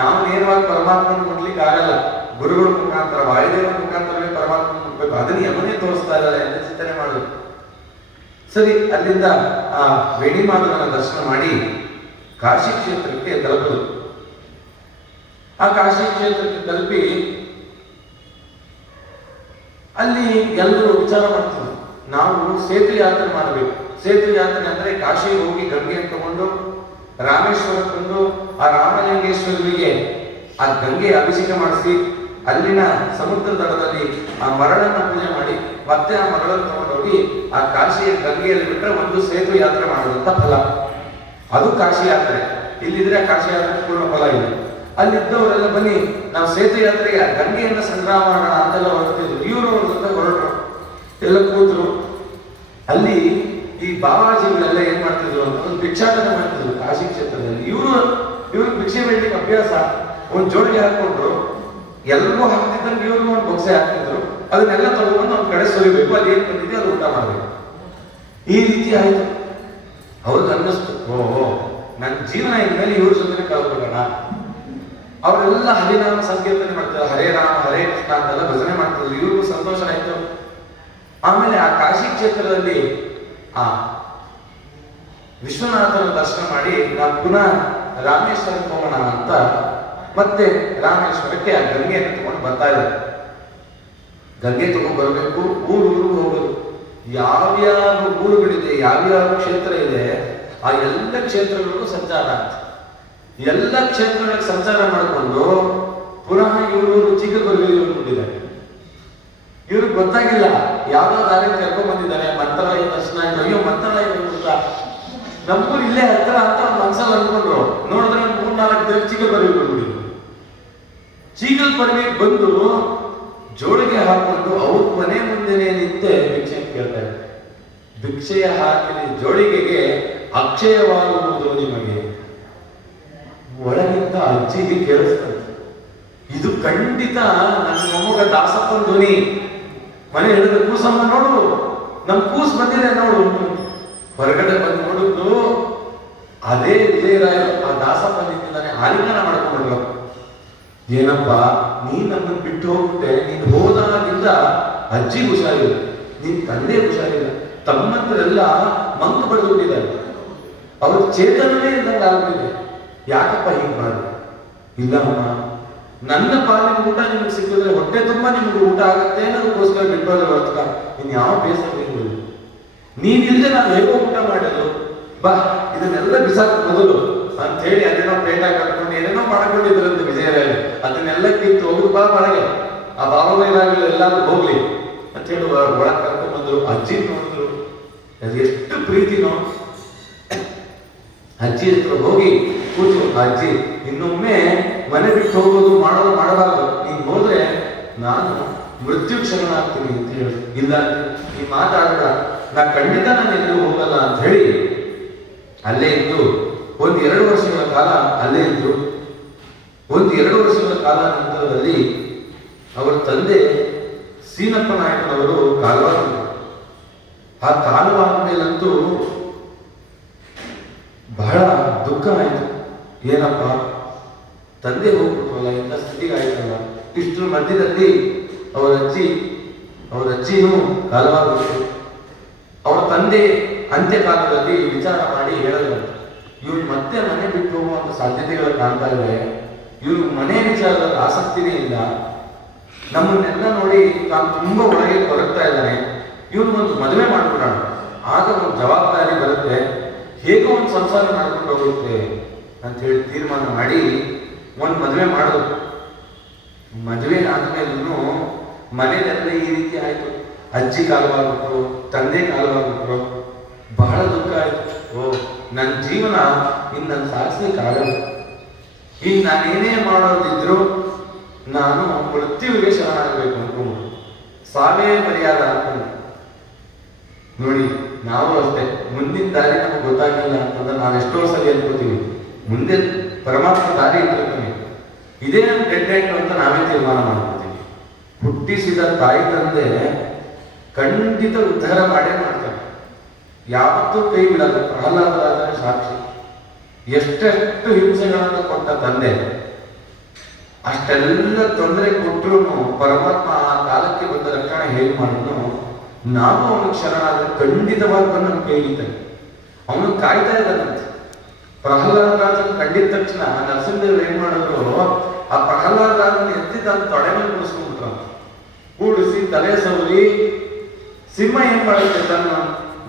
ನಾವು ನೇರವಾಗಿ ಪರಮಾತ್ಮನ ಮುಟ್ಲಿಕ್ಕೆ ಆಗಲ್ಲ, ಗುರುಗಳ ಮುಖಾಂತರ, ವಾಯುದೇವರ ಮುಖಾಂತರವೇ ಪರಮಾತ್ಮನ ಮುಟ್ಬೇಕು. ಅದನ್ನ ಯಮುನೆ ತೋರಿಸ್ತಾ ಇದ್ದಾರೆ ಅಂತ ಚಿಂತನೆ ಮಾಡೋದು. ಸರಿ, ಅಲ್ಲಿಂದ ಆ ವೇಣಿಮಾಧವನ ದರ್ಶನ ಮಾಡಿ ಕಾಶಿ ಕ್ಷೇತ್ರಕ್ಕೆ ತಲುಪಲು. ಆ ಕಾಶಿ ಕ್ಷೇತ್ರಕ್ಕೆ ತಲುಪಿ ಅಲ್ಲಿ ಎಲ್ಲರೂ ವಿಚಾರ ಮಾಡ್ತೀವಿ, ನಾವು ಸೇತು ಯಾತ್ರೆ ಮಾಡಬೇಕು. ಸೇತು ಯಾತ್ರೆ ಅಂದ್ರೆ ಕಾಶಿ ಹೋಗಿ ಗಂಗೆಯನ್ನು ತಗೊಂಡು ರಾಮೇಶ್ವರಕ್ಕೆ ಬಂದು ಆ ರಾಮಲಿಂಗೇಶ್ವರರಿಗೆ ಆ ಗಂಗೆ ಅಭಿಷೇಕ ಮಾಡಿಸಿ, ಅಲ್ಲಿನ ಸಮುದ್ರ ದಡದಲ್ಲಿ ಆ ಮರಳನ್ನು ಪೂಜೆ ಮಾಡಿ, ಮತ್ತೆ ಆ ಮರಳನ್ನು ತಗೊಂಡೋಗಿ ಆ ಕಾಶಿಯ ಗಂಗೆಯಲ್ಲಿ ಬಿಟ್ಟರೆ ಒಂದು ಸೇತು ಯಾತ್ರೆ ಮಾಡುವಂತ ಫಲ. ಅದು ಕಾಶಿ ಯಾತ್ರೆ. ಇಲ್ಲಿದ್ರೆ ಆ ಕಾಶಿ ಯಾತ್ರೆ ಪೂರ್ಣ ಫಲ ಇದೆ. ಅಲ್ಲಿದ್ದವರೆಲ್ಲ ಬನ್ನಿ ನಾವು ಸೇತು ಯಾತ್ರೆಗೆ ಗಂಗೆಯನ್ನ ಸಂಗ್ರಹ ಮಾಡೋಣ ಅಂತೆಲ್ಲ ಹೊರಟಿದ್ರು. ಇವರು ಅವ್ರ ಜೊತೆ ಹೊರಟರು, ಎಲ್ಲ ಕೂತರು. ಅಲ್ಲಿ ಈ ಬಾಬಾಜಿಗಳೆಲ್ಲ ಏನ್ ಮಾಡ್ತಿದ್ರು ಅಂತ ಒಂದು ಭಿಕ್ಷಾಟನೆ ಮಾಡ್ತಿದ್ರು ಕಾಶಿ ಕ್ಷೇತ್ರದಲ್ಲಿ. ಇವ್ರು ಭಿಕ್ಷೆ ಬೇಡಲಿಕ್ಕೆ ಅಭ್ಯಾಸ. ಒಂದು ಜೋಡಿಗೆ ಹಾಕೊಂಡ್ರು, ಎಲ್ಲರೂ ಹಾಕ್ತಿದ್ದಂಗೆ ಇವ್ರಿಗೂ ಒಂದು ಬೊಕ್ಸೆ ಹಾಕ್ತಿದ್ರು. ಅದನ್ನೆಲ್ಲ ತಗೊಂಡು ಒಂದ್ ಕಡೆ ಸುರಿಬೇಕು, ಅದೇನ್ ಬಂದಿದೆ ಅದು ಊಟ ಮಾಡ್ಬೇಕು. ಈ ರೀತಿ ಆಯ್ತು. ಅವ್ರಿಗೆ ಅನ್ನಿಸ್ತು, ಓಹೋ ನನ್ನ ಜೀವನ ಇನ್ಮೇಲೆ ಇವ್ರ ಜೊತೆ ಕಳ್ಕೊಳ್ಳೋಣ. ಅವರೆಲ್ಲ ಹರಿನಾಮ ಸಂಕೀರ್ತನೆ ಮಾಡ್ತಾರೆ, ಹರೇ ರಾಮ ಹರೇ ಕೃಷ್ಣ ಅಂತೆಲ್ಲ ಭಜನೆ ಮಾಡ್ತಿದ್ರು. ಇವ್ರಿಗೂ ಸಂತೋಷ ಆಯ್ತು. ಆಮೇಲೆ ಆ ಕಾಶಿ ಕ್ಷೇತ್ರದಲ್ಲಿ ಆ ವಿಶ್ವನಾಥನ ದರ್ಶನ ಮಾಡಿ ನಾವು ಪುನಃ ರಾಮೇಶ್ವರಕ್ಕೆ ಹೋಗೋಣ ಅಂತ ಮತ್ತೆ ರಾಮೇಶ್ವರಕ್ಕೆ ಆ ಗಂಗೆಯನ್ನು ತಗೊಂಡು ಬರ್ತಾ ಇದ್ದಾರೆ. ಗಂಗೆ ತಗೊಂಡು ಬರಬೇಕು, ಊರಿಗೆ ಹೋಗೋದು. ಯಾವ್ಯಾವ ಊರುಗಳಿದೆ, ಯಾವ್ಯಾವ ಕ್ಷೇತ್ರ ಇದೆ, ಆ ಎಲ್ಲ ಕ್ಷೇತ್ರಗಳಿಗೂ ಸಂಚಾರ ಅಂತ. ಎಲ್ಲ ಕ್ಷೇತ್ರಗಳಿಗೆ ಸಂಚಾರ ಮಾಡಿಕೊಂಡು ಪುನಃ ಇವರು ಚಿಕ್ಕಬಳ್ಳಾಪುರದಲ್ಲಿ ಬಂದಿದ್ದಾರೆ. ಇವ್ರಿಗೆ ಗೊತ್ತಾಗಿಲ್ಲ ಯಾವ್ದೋ ದಾರಿ ಕರ್ಕೊಂಡ್ ಬಂದಿದ್ದಾರೆ. ಮಂತ್ರಾಲಯ ದರ್ಶನ ಆಯ್ತು, ಅಯ್ಯೋ ಮಂತ್ರಾಲಯ ಬಂದ್ಬಿಡ್ತಾ, ನಮ್ಮೂರು ಇಲ್ಲೇ ಹತ್ರ ಅಂತ ಮನ್ಸಲ್ಲಿ ಅನ್ಕೊಂಡ್ರು. ನೋಡಿದ್ರೆ 3-4 ದಿನ ಚಿಕ್ಕಬಳ್ಳಾಪುರ ಬಂದ್ಬಿಟ್ಟಿದ್ರು. ಚಿಕ್ಕಬಳ್ಳಾಪುರಕ್ಕೆ ಬಂದು ಜೋಳಿಗೆ ಹಾಕೊಂಡು ಅವ್ರ ಮನೆ ಮುಂದೆನೆ ನಿಂತೆ ಭಿಕ್ಷೆ ಕೇಳ್ತಾ ಇದ್ದಾರೆ. ಭಿಕ್ಷೆಯ ಹಾಕಿದ ಜೋಳಿಗೆಗೆ ಅಕ್ಷಯವಾಗುವುದು ನಿಮಗೆ. ಒಳಗಿಂದ ಅಜ್ಜಿಗೆ ಕೇಳಿಸ್ತದೆ, ಇದು ಖಂಡಿತ ನನ್ನ ಮೊಮ್ಮಗ ದಾಸಪ್ಪನ ಧ್ವನಿ. ಮನೆ ಹೇಳಿದ ಕೂಸಮ್ಮ ನೋಡು, ನಮ್ ಕೂಸ್ ಬಂದಿದೆ ನೋಡು. ಹೊರಗಡೆ ಬಂದು ನೋಡಿದ್ದು ಅದೇ ವಿಜಯರಾಯ ಆ ದಾಸಪ್ಪ ನಿಂತಿದ್ದಾನೆ. ಆಲಿಂಗನ ಮಾಡ್ಕೊಂಡ್ರು. ಏನಪ್ಪ ನೀನ್ ನಮ್ಮನ್ನು ಬಿಟ್ಟು ಹೋಗ್ಬಿಟ್ಟೆ, ನೀನ್ ಹೋದಾಗಿಂದ ಅಜ್ಜಿ ಹುಷಾರಿಲ್ಲ, ನಿನ್ ತಂದೆ ಹುಷಾರಿಲ್ಲ, ತಮ್ಮಂತರೆಲ್ಲ ಮಂಕ್ ಬಡ್ದುಬಿಟ್ಟಿದ್ದಾರೆ, ಅವ್ರ ಚೇತನವೇ ಇದ್ದಂಗೆ ಆಗ್ಬಿಟ್ಟಿದೆ. ಯಾಕಪ್ಪ ಹೀಗೆ ಮಾಡಿ? ಇಲ್ಲ ಅಮ್ಮ, ನನ್ನ ಪಾಲಿನ ಊಟ ನಿಮ್ಗೆ ಸಿಕ್ಕಿದ್ರೆ ಹೊಟ್ಟೆ ತುಂಬಾ ನಿಮ್ಗೆ ಊಟ ಆಗುತ್ತೆ ಅನ್ನೋದಕ್ಕೋಸ್ಕರ ಬಿಟ್ಟೋದ್ರೆ ಹೊರತ ಇನ್ ಯಾವ ಬೇಸರ ನೀನಿಲ್ಲದೆ ನಾನು ಹೇಗೋ ಊಟ ಮಾಡೋದು, ಬಾ ಇದನ್ನೆಲ್ಲ ಬಿಸಾಕ ಮೊದಲು ಅಂತ ಹೇಳಿ ಅದೇನೋ ಪ್ಲೇಟ್ ಹಾಕೊಂಡು ಏನೇನೋ ಮಾಡ್ಕೊಂಡಿದ್ರಂತೆ ವಿಜಯರಾಯ. ಅದನ್ನೆಲ್ಲ ಕಿತ್ತು ಹೋಗುದು, ಬಾ ಒಳಗೆ ಆ ಭಾವವೈರಾಗ್ಯಗಳು ಎಲ್ಲಾದ್ರೂ ಹೋಗ್ಲಿ ಅಂತ ಹೇಳಿ ಒಳಗೆ ಕರ್ಕೊಂಡ್ ಬಂದ್ರು. ಅಜ್ಜಿ ನೋಡಿದ್ರು, ಅದು ಎಷ್ಟು ಪ್ರೀತಿನೋ. ಅಜ್ಜಿ ಹತ್ರ ಹೋಗಿ ಕೂತು, ಅಜ್ಜಿ ಇನ್ನೊಮ್ಮೆ ಮನೆ ಬಿಟ್ಟು ಹೋಗೋದು ಮಾಡೋದು ಮಾಡಬಾರ್ದು, ನೀನ್ ಹೋದ್ರೆ ನಾನು ಮೃತ್ಯು ಶರಣಾಗ್ತೀನಿ ಅಂತ ಹೇಳಿ. ಇಲ್ಲ ನೀ ಮಾತಾಡಬೇಡ, ನಾ ಖಂಡಿತ ನಾನು ಎಲ್ಲೂ ಹೋಗಲ್ಲ ಅಂತ ಹೇಳಿ ಅಲ್ಲೇ ಇದ್ದು 1-2 ವರ್ಷಗಳ ಕಾಲ ಅಲ್ಲೇ ಇದ್ರು. 1-2 ವರ್ಷಗಳ ಕಾಲ ನಂತರದಲ್ಲಿ ಅವರ ತಂದೆ ಸೀನಪ್ಪ ನಾಯಕನವರು ಕಾಲವಾದರು. ಆ ಕಾಲವಾದ ಮೇಲಂತೂ ಬಹಳ ದುಃಖ ಆಯಿತು. ಏನಪ್ಪ ತಂದೆ ಹೋಗ್ಬಿಟ್ರಲ್ಲ, ಇಂಥ ಸ್ಥಿತಿಗೆ ಆಯ್ತಲ್ಲ. ಇಷ್ಟರ ಮಧ್ಯದಲ್ಲಿ ಅವರ ಅಜ್ಜಿನೂ ಕಾಲವಾಗ್ಬಿಟ್ರು. ಅವರ ತಂದೆ ಅಂತ್ಯಕಾಲದಲ್ಲಿ ವಿಚಾರ ಮಾಡಿ ಹೇಳಿದ್ರು, ಇವ್ನು ಮತ್ತೆ ಮನೆ ಬಿಟ್ಟು ಹೋಗುವಂತ ಸಾಧ್ಯತೆಗಳು ಕಾಣ್ತಾ ಇವೆ, ಇವ್ರು ಮನೆ ವಿಚಾರದಲ್ಲಿ ಆಸಕ್ತಿನೇ ಇಲ್ಲ, ನಮ್ಮನ್ನೆಲ್ಲ ನೋಡಿ ತಾನು ತುಂಬಾ ಒಳಗೆ ಕೊರಗ್ತಾ ಇದ್ದಾನೆ, ಇವ್ರಿಗೊಂದು ಮದುವೆ ಮಾಡ್ಬಿಡೋಣ, ಆಗ ಒಂದು ಜವಾಬ್ದಾರಿ ಬರುತ್ತೆ, ಹೇಗೋ ಒಂದು ಸಂಸಾರ ಮಾಡ್ಕೊಂಡು ಹೋಗುತ್ತೆ ಅಂತ ಹೇಳಿ ತೀರ್ಮಾನ ಮಾಡಿ ಒಂದು ಮದುವೆ ಮಾಡಿದ್ರು. ಮದುವೆ ಆದ್ಮೇಲೂ ಮನೆಯಲ್ಲೆಲ್ಲ ಈ ರೀತಿ ಆಯ್ತು. ಅಜ್ಜಿ ಕಾಲವಾಗ್ಬಿಟ್ರು, ತಂದೆ ಕಾಲವಾಗ್ಬಿಟ್ರು. ಬಹಳ ದುಃಖ ಆಯ್ತು. ಓ, ನನ್ನ ಜೀವನ ಇನ್ನು ನನ್ನ ಸಾಗಿಸ್ಲಿಕ್ಕೆ ಆಗಲ್ಲ, ಇನ್ನು ನಾನೇನೇ ಮಾಡೋದಿದ್ರು ನಾನು ಮೃತ್ಯುವಿಗೆ ಶರಣಾಗಬೇಕು ಅನ್ಕೊಂಡು ಸಾವೇ ಪರಿಹಾರ ಅನ್ಕೊಂಡು. ನೋಡಿ, ನಾವು ಅಷ್ಟೇ, ಮುಂದಿನ ದಾರಿ ನಮಗೆ ಗೊತ್ತಾಗಿಲ್ಲ ಅಂತಂದ್ರೆ ನಾವು ಎಷ್ಟೋ ಸಲ ಅನ್ಕೋತೀವಿ, ಮುಂದೆ ಪರಮಾತ್ಮ ದಾರಿ ಇಟ್ಟಿರ್ತಾನೆ, ಇದೇ ನಮ್ಮ ಡೆಡ್ ಎಂಡ್ ಅಂತ ನಾವೇ ತೀರ್ಮಾನ ಮಾಡ್ಕೊತೀವಿ. ಹುಟ್ಟಿಸಿದ ತಾಯಿ ತಂದೆ ಖಂಡಿತ ಉದ್ಧಾರ ಮಾಡೇ ಮಾಡ್ತಾರೆ, ಯಾವತ್ತೂ ಕೈ ಬಿಡಲ್ಲ. ಪ್ರಹ್ಲಾದರಾಜನ ಸಾಕ್ಷಿ. ಎಷ್ಟೆಷ್ಟು ಹಿಂಸೆಗಳನ್ನು ಕೊಟ್ಟ ತಂದೆ, ಅಷ್ಟೆಲ್ಲ ತೊಂದರೆ ಕೊಟ್ಟರು ಪರಮಾತ್ಮ ಆ ಕಾಲಕ್ಕೆ ಬಂದ ರಕ್ಷಣೆ ಹೇಗೆ ಮಾಡಿದ್ನು. ನಾವು ಅವನಿಗೆ ಶರಣಾದ್ರೆ ಖಂಡಿತವಾಗಿ ಬಂದು ನಮ್ಮ ಕೈ ಹಿಡಿತಾನೆ. ಅವನು ಕಾಯ್ತಾ ಇದ್ದಾನಂತೆ. ಪ್ರಹ್ಲಾದರಾಜನ ಕಂಡಿದ ತಕ್ಷಣ ನರಸಿಂಹದೇವರು ಏನ್ ಮಾಡಿದ್ರು, ಆ ಪ್ರಹ್ಲಾದರಾಜನ ಎತ್ತಿ ತನ್ನ ತೊಡೆ ಮೇಲೆ ಕೂಡಿಸ್ಕೊಂಡ್ಬಿಟ್ರ. ಕೂಡಿಸಿ ತಲೆ ಸವರಿ, ಸಿಂಹ ಏನ್ ಮಾಡುತ್ತೆ, ತನ್ನ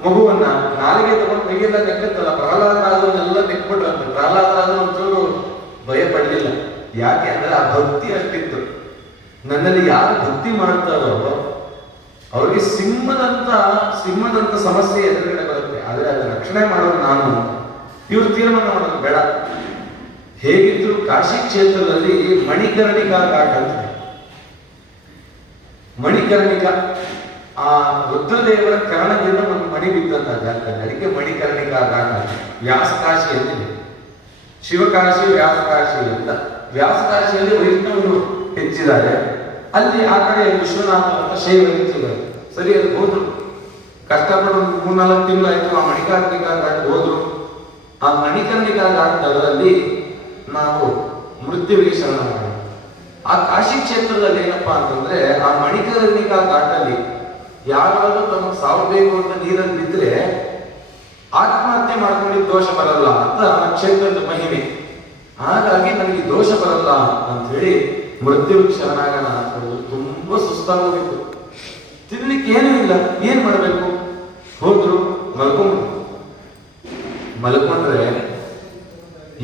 ಮಗುವನ್ನ ನಾಲಿಗೆ ತಗೊಂಡು ಕೈಯೆಲ್ಲ ನೆಕ್ಕತ್ತಲ್ಲ, ಪ್ರಹ್ಲಾದರಾಜನೆಲ್ಲ ನೆಕ್ಬಿಟ್ರಂತೆ. ಪ್ರಹ್ಲಾದರಾಜನ ಒಂಚೂರು ಭಯ ಪಡಲಿಲ್ಲ. ಯಾಕೆ ಅಂದ್ರೆ ಆ ಭಕ್ತಿ ಅಷ್ಟಿತ್ತು. ನನ್ನಲ್ಲಿ ಯಾರು ಭಕ್ತಿ ಮಾಡ್ತಾರೋ ಅವ್ರಿಗೆ ಸಿಂಹದಂತ ಸಮಸ್ಯೆ ಎದುರುಗಡೆ ಬರುತ್ತೆ, ಆದ್ರೆ ಅದರ ರಕ್ಷಣೆ ಮಾಡೋದು ನಾನು. ಇವ್ರು ತೀರ್ಮಾನ ಮಾಡೋದು ಬೇಡ. ಹೇಗಿದ್ರು ಕಾಶಿ ಕ್ಷೇತ್ರದಲ್ಲಿ ಮಣಿಕರ್ಣಿಕಾ ಘಾಟ್ ಅಂತ, ಮಣಿಕರ್ಣಿಕಾ ಆ ರುದ್ರದೇವರ ಕರ್ಣದಿಂದ ಒಂದು ಮಣಿ ಬಿದ್ದಂತ ಜಾಗ, ಅದಕ್ಕೆ ಮಣಿಕರ್ಣಿಕಾ ಘಾಟ್ ಅಂತ. ವ್ಯಾಸಕಾಶಿ ಅಂತಿದೆ, ಶಿವಕಾಶಿ ವ್ಯಾಸಕಾಶಿ ಅಂತ. ವ್ಯಾಸಕಾಶಿಯಲ್ಲಿ ವೈಷ್ಣವರು ಹೆಚ್ಚಿದ್ದಾರೆ, ಅಲ್ಲಿ ಆ ಕಡೆ ವಿಶ್ವನಾಥ ಅಂತ ಶೈವ ಹೆಚ್ಚಿದ್ದಾರೆ. ಸರಿ, ಅದು ಹೋದ್ರು. ಕಷ್ಟಪಟ್ಟು 3-4 ತಿಂಗಳಾಯ್ತು. ಆ ಮಣಿಕರ್ಣಿಕಾ ಘಾಟ್ ಹೋದ್ರು. ಆ ಮಣಿಕರ್ಣಿಕಾ ಘಾಟ್ ದಡದಲ್ಲಿ ನಾವು ಮೃತ್ಯುವಿಗೆ ಶರಣಾಗೋಣ. ಆ ಕಾಶಿ ಕ್ಷೇತ್ರದಲ್ಲಿ ಏನಪ್ಪಾ ಅಂತಂದ್ರೆ, ಆ ಮಣಿಕರ್ಣಿಕಾ ಘಾಟಲ್ಲಿ ಯಾರಾದ್ರೂ ತಮಗೆ ಸಾವು ಬೇಕು ಅಂತ ನೀರಲ್ಲಿ ಬಿದ್ದರೆ ಆತ್ಮಹತ್ಯೆ ಮಾಡ್ಕೊಂಡಿದ್ದ ದೋಷ ಬರಲ್ಲ ಅಂತ ಕ್ಷೇತ್ರದ ಮಹಿಮೆ. ಹಾಗಾಗಿ ನನಗೆ ದೋಷ ಬರಲ್ಲ ಅಂತ ಹೇಳಿ ಮೃತ್ಯುವಿಗೆ ಶರಣಾಗೋಣ ಅಂತ ಹೇಳಿ ತುಂಬಾ ಸುಸ್ತಾಗೋಗಿತ್ತು. ತಿನ್ಲಿಕ್ಕೆ ಏನೂ ಇಲ್ಲ, ಏನ್ ಮಾಡ್ಬೇಕು? ಹೋದ್ರು, ಮಲ್ಕೊಂಡ್ರೆ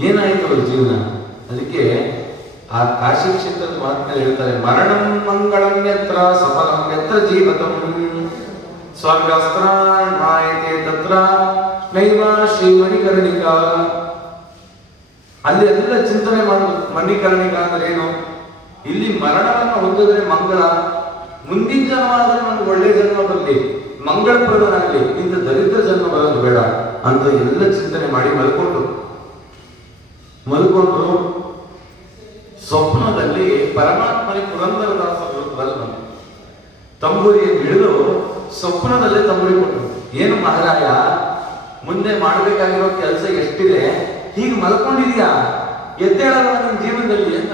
ಏನಾಯ್ತು ಅವ್ರ ಜೀವನ. ಅದಕ್ಕೆ ಆ ಕಾಶಿ ಕ್ಷೇತ್ರದ ಮಾತಿನಲ್ಲಿ ಹೇಳ್ತಾರೆ, ಮರಣಂ ಮಂಗಳಂ ಯತ್ರ ಸಫಲಂ ಯತ್ರ ಜೀವತಂ ಸ್ವರ್ಗಸ್ತ್ರ ನಾಯತೆ ತತ್ರ ನೈವ ಶ್ರೀ ಮಣಿಕರ್ಣಿಕಾ. ಅಲ್ಲಿ ಎಲ್ಲ ಚಿಂತನೆ ಮಾಡೋದು. ಮಣಿಕರ್ಣಿಕಾ ಅಂದ್ರೆ ಏನು? ಇಲ್ಲಿ ಮರಣವನ್ನು ಹೊಂದಿದ್ರೆ ಮಂಗಳ, ಮುಂದಿನ ಜನ್ಮಾದ್ರೆ ನಮ್ಗೆ ಒಳ್ಳೆ ಜನ್ಮ ಬರಲಿ, ಮಂಗಳಪ್ರದನಾಗಲಿ, ಇಂಥ ದರಿದ್ರ ಜನ್ಮ ಬರೋದು ಬೇಡ ಅಂತ ಎಲ್ಲ ಚಿಂತನೆ ಮಾಡಿ ಮಲ್ಕೊಂಡ್ರು. ಸ್ವಪ್ನದಲ್ಲಿ ಪರಮಾತ್ಮನೇ ಪುರಂದರದಾಸ ವಿರುದ್ಧದಲ್ಲಿ ಬಂದು ತಂಬೂರಿಯನ್ನು ಹಿಡಿದು ಸ್ವಪ್ನದಲ್ಲೇ ತಂಬೂರಿ ಕೊಟ್ಟರು. ಏನು ಮಹಾರಾಯ, ಮುಂದೆ ಮಾಡಬೇಕಾಗಿರೋ ಕೆಲಸ ಎಷ್ಟಿದೆ, ಹೀಗೆ ಮಲ್ಕೊಂಡಿದ್ಯಾ, ಎದ್ದೇಳಲ್ಲ ನಿನ್ನ ಜೀವನದಲ್ಲಿ ಅಂತ.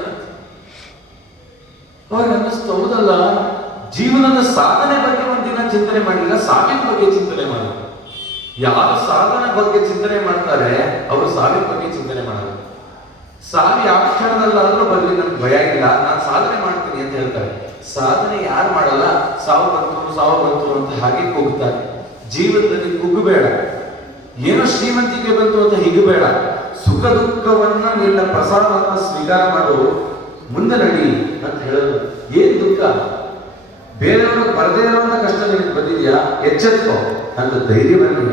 ಅವ್ರಿಗೆ ಅನ್ನಿಸ್ತು, ಹೌದಲ್ಲ, ಜೀವನದ ಸಾಧನೆ ಬಗ್ಗೆ ಒಂದಿನ ಚಿಂತನೆ ಮಾಡಿಲ್ಲ, ಸಾವಿನ ಬಗ್ಗೆ ಚಿಂತನೆ ಮಾಡಿಲ್ಲ. ಯಾರು ಸಾಧನೆ ಬಗ್ಗೆ ಚಿಂತನೆ ಮಾಡ್ತಾರೆ ಅವರು ಸಾವಿನ ಬಗ್ಗೆ ಚಿಂತನೆ ಮಾಡಲ್ಲ. ಸಾವು ಯಾವ ಕ್ಷಣದಲ್ಲಾದ್ರೂ ಬರಲಿ, ನನ್ಗೆ ಭಯ ಇಲ್ಲ, ನಾನು ಸಾಧನೆ ಮಾಡ್ತೀನಿ ಅಂತ ಹೇಳ್ತಾರೆ. ಸಾಧನೆ ಯಾರು ಮಾಡಲ್ಲ, ಸಾವು ಬಂತು ಅಂತ ಹಾಗೆ ಕೂಗ್ತಾರೆ. ಜೀವನದಲ್ಲಿ ಕುಗ್ಗಬೇಡ, ಏನೋ ಶ್ರೀಮಂತಿಕೆ ಬಂತು ಅಂತ ಹಿಗಬೇಡ. ಸುಖ ದುಃಖವನ್ನ ನಿನ್ನ ಪ್ರಸಾದವನ್ನು ಸ್ವೀಕಾರ ಮಾಡು. ಮುಂದೆ ನಡಿ ಅಂತ ಹೇಳಿದ್ರು. ಏನ್ ದುಃಖ? ಬೇರೆಯವರು ಬರದೇ ಇರುವಂತ ಕಷ್ಟ ನಿನಗೆ ಬಂದಿದ್ಯಾ, ಎಚ್ಚೆತ್ಕೋ ಅಂತ ಧೈರ್ಯವನ್ನು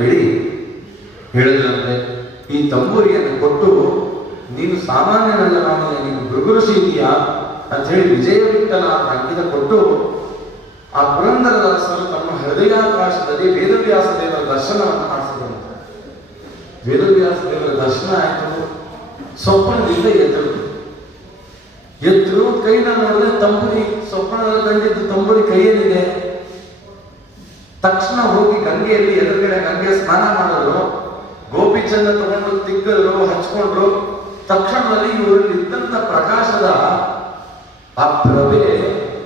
ಹೇಳಿದ್ರಂತೆ. ಈ ತಂಬೂರಿಯನ್ನು ಕೊಟ್ಟು, ನೀನು ಸಾಮಾನ್ಯನಲ್ಲ, ನಾನು ನೀನು ಭೃಗುಋಷಿ ಇದೆಯಾ ಅಂತ ಹೇಳಿ ವಿಜಯ ವಿಠಲ ಅಂತ ಅಂಕಿತ ಕೊಟ್ಟು, ಆ ಪುರಂದರದಾಸರು ತಮ್ಮ ಹೃದಯಾಕಾಶದಲ್ಲಿ ವೇದವ್ಯಾಸ ದೇವರ ದರ್ಶನವನ್ನು ಮಾಡಿಸಿದಂತೆ. ವೇದವ್ಯಾಸ ದೇವರ ದರ್ಶನ ಆಯಿತು. ಸ್ವಪ್ನದಿಂದ ಎದ್ರು ಕೈನ ನೋಡಿದ್ರೆ ತಂಬುರಿ, ಸ್ವಪ್ನದಲ್ಲಿ ಕಂಡಿದ್ದು ತಂಬುರಿ ಕೈಯಲ್ಲಿದೆ. ತಕ್ಷಣ ಹೋಗಿ ಗಂಗೆಯಲ್ಲಿ ಎದುರುಗಡೆ ಗಂಗೆ ಸ್ನಾನ ಮಾಡಿದ್ರು. ಗೋಪಿಚಂದ ತಗೊಂಡು ತಿಕ್ಕರು, ಹಚ್ಕೊಂಡ್ರು. ತಕ್ಷಣದಲ್ಲಿ ಇವರಲ್ಲಿ ಇದ್ದಂತ ಪ್ರಕಾಶದ ಆ ಪ್ರಭೆ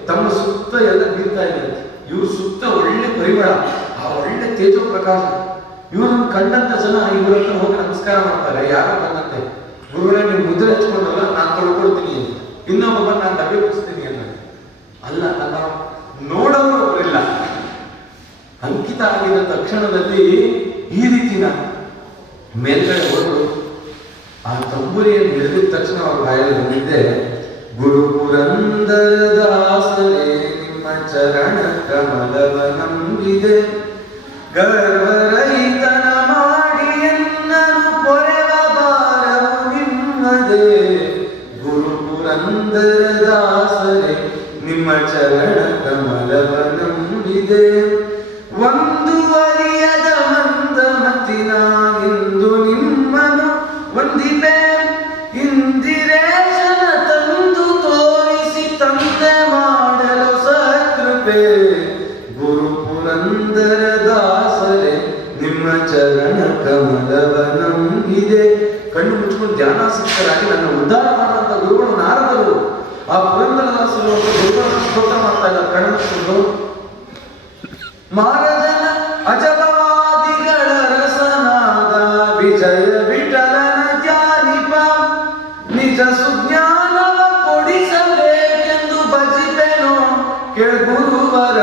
ತಮ್ಮ ಸುತ್ತ ಎಲ್ಲ ಬೀರ್ತಾ ಇದೆ. ಇವ್ರ ಸುತ್ತ ಒಳ್ಳೆ ಪರಿಮಳ, ಆ ಒಳ್ಳೆ ತೇಜೋ ಪ್ರಕಾಶ. ಇವ್ರನ್ನ ಕಂಡಂತ ಜನ ಇವ್ರ ಹತ್ರ ಹೋಗಿ ನಮಸ್ಕಾರ ಮಾಡ್ತಾರೆ. ಯಾರೋ ಬಂದಂತೆ, ಗುರುಗಳೇ ನೀವು ಮುದ್ರೆ ಹಚ್ಕೊಂಡಲ್ಲ, ನಾನು ತೊಳ್ಕೊಡ್ತೀನಿ, ಇನ್ನೊಬ್ಬ ನಾನು ಡಬ್ಬೆ ಬಿಡಿಸ್ತೀನಿ ಅಂತ. ಅಲ್ಲ, ನನ್ನ ನೋಡೋರು ಒಬ್ಬರಿಲ್ಲ. ಅಂಕಿತ ಆಗಿದ ತಕ್ಷಣದಲ್ಲಿ ಈ ರೀತಿನ ಮೇಲ್ಗಡೆ ಹೋದ್ರು. ಆ ತಂಬುರಿಯನ್ನು ಹಿಡಿದ ತಕ್ಷಣ ಅವ್ರ ಬಾಯಲ್ಲಿ ಬಂದಿದ್ದೆ, ಗುರು ಪುರಂದರದಾಸರೇ ನಿಮ್ಮ ಚರಣ ಕಮಲವ ನಂಬಿದೆ, ಗರ್ವರಹಿತನ ಮಾಡಿ ಎನ್ನನು ಪೊರೆವ ಭಾರವು ನಿಮ್ಮದೇ. ಗುರು ಪುರಂದರದಾಸರೇ ನಿಮ್ಮ ಚರಣ ಕಮಲವ ನಂಬಿದೆ, ಒಂದು ಅರಿಯದ ಮಂದಮತಿನ ನಿಂದು ನಿಮ್ಮನು ವಂದಿಪೆ, ಇಂದಿರೇಶನ ತಂದು ತೋರಿಸಿ ತಂದೆ ಮಾಡಲು ಸಕೃಪೆ. ಗುರು ಪುರಂದರದಾಸರೇ ನಿಮ್ಮ ಚರಣ ಕಮಲವ ನಂಬಿದೆ. ಕಣ್ಣು ಮುಚ್ಚಿಕೊಂಡು ಧ್ಯಾನಾಸಕ್ತರಾಗಿ ನನ್ನ ಉದ್ಧಾರ ಮಾಡುವಂತ ಗುರುಗಳು ನಾರದರು. ಆ ಪುರಂದರದಾಸರು ಗುರುಗಳನ್ನು ಸ್ತೋತ್ರ ಮಾಡ್ತಾ ಇದ್ದಾರೆ ಕಣ್ಣು ಮುಚ್ಚಿಕೊಂಡು. ಮಹಾರಾಜನ ಅಜಬವಾದಿಗಳ ರಸನಾದ ವಿಜಯ ವಿಠಲನ ಧ್ಯಾನಿಪ, ನಿಜ ಸುಜ್ಞಾನವ ಕೊಡಿಸಬೇಕೆಂದು ಭಜಿಪೆನೋ ಕೇಳ್ಗುರುವರ.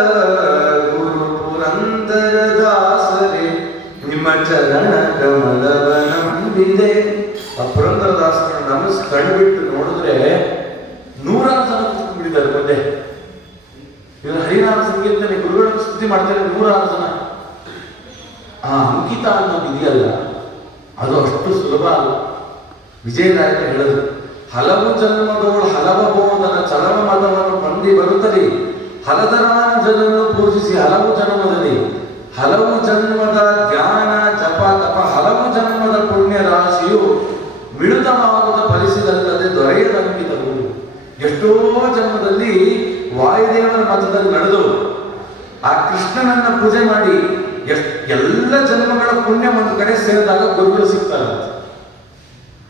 ಗುರು ಪುರಂದರದಾಸರೇ ನಿಮ್ಮ ಚರಣ ಕಮಲವ ನಂಬಿದೆ. ಆ ಪುರಂದರದಾಸರ ಕಣ್ಬಿಟ್ಟು ನೋಡಿದ್ರೆ 100 ಜನ ಕೂತ್ಬಿಟ್ಟಿದ್ದಾರೆ ಮುಂದೆ. ಇವರು ಹರಿನಾಮ ಸಂಗೀತದಲ್ಲಿ ಗುರುಗಳನ್ನು ಸ್ತುತಿ ಮಾಡ್ತಾರೆ. 100 ಜನ. ಆ ಅಂಕಿತ ಅನ್ನೋದು ಇದೆಯಲ್ಲ, ಅದು ಅಷ್ಟು ಸುಲಭ ಅಲ್ಲ. ವಿಜಯದಾಯಕ ಹೇಳಿದ್ರು, ಹಲವು ಜನ್ಮದೋಳು ಹಲವ ಬೋಧನ ಚಲವ ಮತವನ್ನು ಹೊಂದಿ ಬರುತ್ತದೆ, ಹಲದರವಾನ ಜನರನ್ನು ಪೂಜಿಸಿ ಹಲವು ಜನ್ಮದಲ್ಲಿ, ಹಲವು ಜನ್ಮದ ಜ್ಞಾನ ಜಪ ತಪ, ಹಲವು ಜನ್ಮದ ಪುಣ್ಯ ರಾಶಿಯು ಮಿಳಿತವಾಗುತ್ತ ಫಲಿಸಿದಲ್ಲದೆ ದೊರೆಯದ ಅಂಕಿತವು. ಎಷ್ಟೋ ಜನ್ಮದಲ್ಲಿ ವಾಯುದೇವರ ಮತದಲ್ಲಿ ನಡೆದು ಆ ಕೃಷ್ಣನನ್ನ ಪೂಜೆ ಮಾಡಿ ಎಲ್ಲ ಜನ್ಮಗಳ ಪುಣ್ಯ ಒಂದು ಕಡೆ ಸೇರಿದಾಗ ಗುರುಗಳು ಸಿಗ್ತಾರಂತೆ.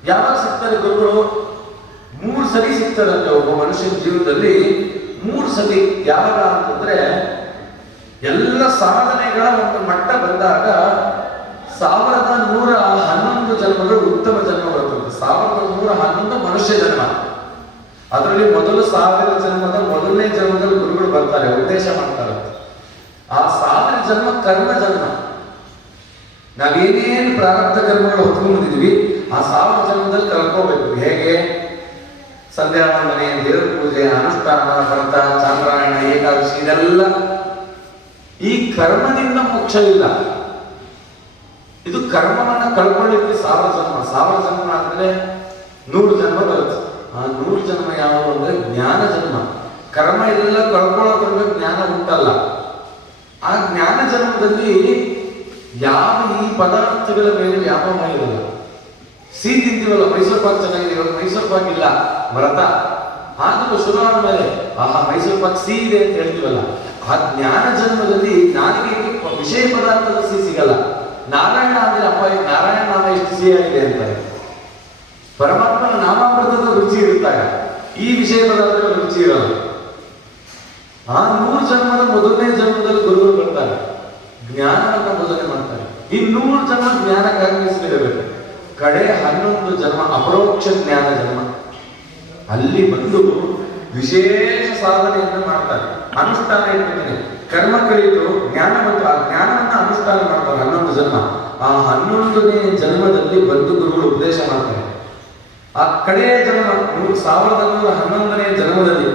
ಯಾವಾಗ ಸಿಗ್ತಾರೆ ಗುರುಗಳು? 3 ಸರಿ ಸಿಗ್ತಾರಂತೆ ಒಬ್ಬ ಮನುಷ್ಯನ ಜೀವನದಲ್ಲಿ. 3 ಸತಿ. ಯಾವಾಗ ಅಂತಂದ್ರೆ ಎಲ್ಲ ಸಾಧನೆಗಳ ಒಂದು ಮಟ್ಟ ಬಂದಾಗ 1111 ಜನ್ಮಗಳು ಉತ್ತಮ ಜನ್ಮ ಬರ್ತದೆ. 1111 ಮನುಷ್ಯ ಜನ್ಮ. ಅದರಲ್ಲಿ ಮೊದಲು 1000 ಜನ್ಮದ ಮೊದಲನೇ ಜನ್ಮದಲ್ಲಿ ಗುರುಗಳು ಬರ್ತಾರೆ, ಉದ್ದೇಶ ಮಾಡ್ತಾರೆ. ಆ 1000 ಜನ್ಮ ಕರ್ಮ ಜನ್ಮ. ನಾವೇನೇನು ಪ್ರಾರಬ್ಧ ಕರ್ಮಗಳು ಹೊತ್ಕೊಂಡು ಬಂದಿದ್ವಿ ಆ 1000 ಜನ್ಮದಲ್ಲಿ ಕಲ್ಕೋಬೇಕು. ಹೇಗೆ? ಸಂಧ್ಯಾ ವಂದನೆ, ದೇವರ ಪೂಜೆ, ಅನುಷ್ಠಾನ, ವ್ರತ, ಚಾಂದ್ರಾಯಣ, ಏಕಾದಶಿ, ಇದೆಲ್ಲ ಈ ಕರ್ಮದಿಂದ ಮೋಕ್ಷ ಇಲ್ಲ. ಇದು ಕರ್ಮವನ್ನ ಕಳ್ಕೊಳ್ಳಿಕ್ಕೆ 1000 ಜನ್ಮ. 1000 ಜನ್ಮ ಆದ್ಮೇಲೆ 100 ಜನ್ಮ ಬರುತ್ತೆ. ಆ 100 ಜನ್ಮ ಯಾವುದು ಅಂದ್ರೆ ಜ್ಞಾನ ಜನ್ಮ. ಕರ್ಮ ಎಲ್ಲ ಕಳ್ಕೊಳ್ಳೋದ್ರಿಂದ ಜ್ಞಾನ ಉಂಟಲ್ಲ. ಆ ಜ್ಞಾನ ಜನ್ಮದಲ್ಲಿ ಯಾವ ಈ ಪದಾರ್ಥಗಳ ಮೇಲೆ ವ್ಯಾಮೋಹ ಇರಲ್ಲ. ಸಿಹಿ ತಿಂತೀವಲ್ಲ, ಮೈಸೂರು ಪಾಕ್ ಚೆನ್ನಾಗಿದೆ, ಇವಾಗ ಮೈಸೂರು ಪಾಕ್ ಇಲ್ಲ, ವ್ರತ ಆದ್ರೂ ಶುರುವಾದ ಮೇಲೆ ಆಹಾ ಮೈಸೂರು ಪಾಕ್ ಸಿಹಿ ಇದೆ ಅಂತ ಹೇಳ್ತೀವಲ್ಲ, ಆ ಜ್ಞಾನ ಜನ್ಮದಲ್ಲಿ ನಾಲಿಗೆ ವಿಷಯ ಪದಾರ್ಥದ ಸಿಹಿ ಸಿಗಲ್ಲ. ನಾರಾಯಣ ಅಂದ್ರೆ ಅಪ್ಪ ನಾರಾಯಣ ನಾಮ ಎಷ್ಟು ಸಿಹಿಯಾಗಿದೆ ಅಂತಾರೆ. ಪರಮಾತ್ಮನ ನಾಮಾಮೃತದ ರುಚಿ ಇರುತ್ತಾಗ ಈ ವಿಷಯ ಪದಾರ್ಥಗಳ ರುಚಿ ಇರೋದು. ಆ 100 ಜನ್ಮದ ಮೊದಲನೇ ಜನ್ಮದಲ್ಲಿ ಗುರುಗಳು ಬರ್ತಾರೆ, ಜ್ಞಾನವನ್ನ ಬೋಧನೆ ಮಾಡ್ತಾರೆ. ಈ 100 ಜನ್ಮ ಜ್ಞಾನಕ್ಕಾಗಿ ಮೀಸಲಿಡಬೇಕು. ಕಡೆ 11 ಜನ್ಮ ಅಪರೋಕ್ಷ ಜ್ಞಾನ ಜನ್ಮ. ಅಲ್ಲಿ ಬಂದು ವಿಶೇಷ ಸಾಧನೆಯನ್ನು ಮಾಡ್ತಾರೆ. ಅನುಷ್ಠಾನ ಇಟ್ಕೊತೀನಿ, ಕರ್ಮ ಕಲಿತು ಜ್ಞಾನ ಬಂತು, ಆ ಜ್ಞಾನವನ್ನ ಅನುಷ್ಠಾನ ಮಾಡ್ತಾರೆ 11 ಜನ್ಮ. ಆ 11ನೇ ಜನ್ಮದಲ್ಲಿ ಬಂದು ಗುರುಗಳು ಉಪದೇಶ ಮಾಡ್ತಾರೆ. ಆ ಆ ಕಡೆಯ ಜನ್ಮ 1111ನೇ ಜನ್ಮದಲ್ಲಿ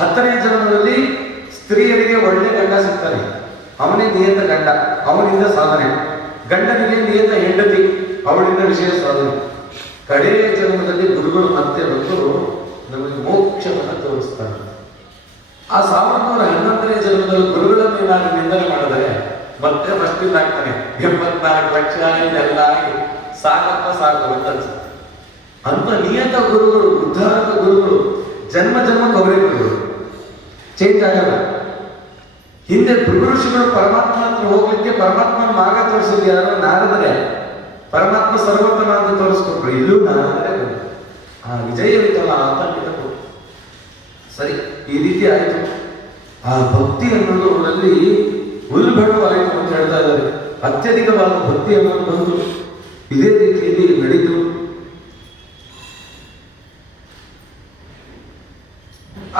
10ನೇ ಜನ್ಮದಲ್ಲಿ ಸ್ತ್ರೀಯರಿಗೆ ಒಳ್ಳೆ ಗಂಡ ಸಿಗ್ತಾನೆ, ಅವನೇ ನಿಯತ ಗಂಡ, ಅವನಿಂದ ಸಾಧನೆ. ಗಂಡನಿಗೆ ನಿಯತ ಹೆಂಡತಿ, ಅವಳಿಂದ ವಿಷಯ ಸಾಧನೆ. ಕಡೆಯ ಜನ್ಮದಲ್ಲಿ ಗುರುಗಳು ಮತ್ತೆ ಬಂದು ನಮಗೆ ಮೋಕ್ಷವನ್ನು ತೋರಿಸ್ತಾರೆ. ಆ 1111ನೇ ಜನ್ಮದಲ್ಲಿ ಗುರುಗಳನ್ನು ಏನಾದ್ರು ನಿಂದನೆ ಮಾಡಿದರೆ ಮತ್ತೆ ಫಸ್ಟಿಂದ ಆಗ್ತಾನೆ 84 ಲಕ್ಷ ಇದೆಲ್ಲ ಆಗಿ ಸಾಕಪ್ಪ ಸಾಕು ಅಂತ ಅನ್ಸುತ್ತೆ. ಅಂತ ನಿಯತ ಗುರುಗಳು, ಉದ್ಧಾರಕ ಗುರುಗಳು ಜನ್ಮ ಜನ್ಮಕ್ಕೆ ಅವರೇ ಗುರುಗಳು, ಚೇಂಜ್ ಆಗಲ್ಲ. ಹಿಂದೆ ಭೃಗು ಋಷಿಗಳು ಪರಮಾತ್ಮ ಹತ್ರ ಹೋಗ್ಲಿಕ್ಕೆ ಪರಮಾತ್ಮನ ಮಾರ್ಗ ತೋರಿಸಿದ್ರು ಯಾರು? ನಾರದರೆ. ಪರಮಾತ್ಮ ಸರ್ವೋತ್ತಮ ಅಂತ ತೋರಿಸ್ಕೊಟ್ರು, ಇಲ್ಲೂ ನಾರದರೆ ಆ ವಿಜಯವಿತ್ತಲ್ಲ ಅಂತ ಬಿಟ್ಟರು. ಸರಿ, ಈ ರೀತಿ ಆಯ್ತು. ಆ ಭಕ್ತಿ ಅನ್ನೋದು ಅವರಲ್ಲಿ ಉಲ್ಬಣವಾಯಿತು ಅಂತ ಹೇಳ್ತಾ ಇದ್ದಾರೆ. ಅತ್ಯಧಿಕವಾದ ಭಕ್ತಿ ಅನ್ನೋದು ಬಂತು. ಇದೇ ರೀತಿಯಲ್ಲಿ ನಡೆದು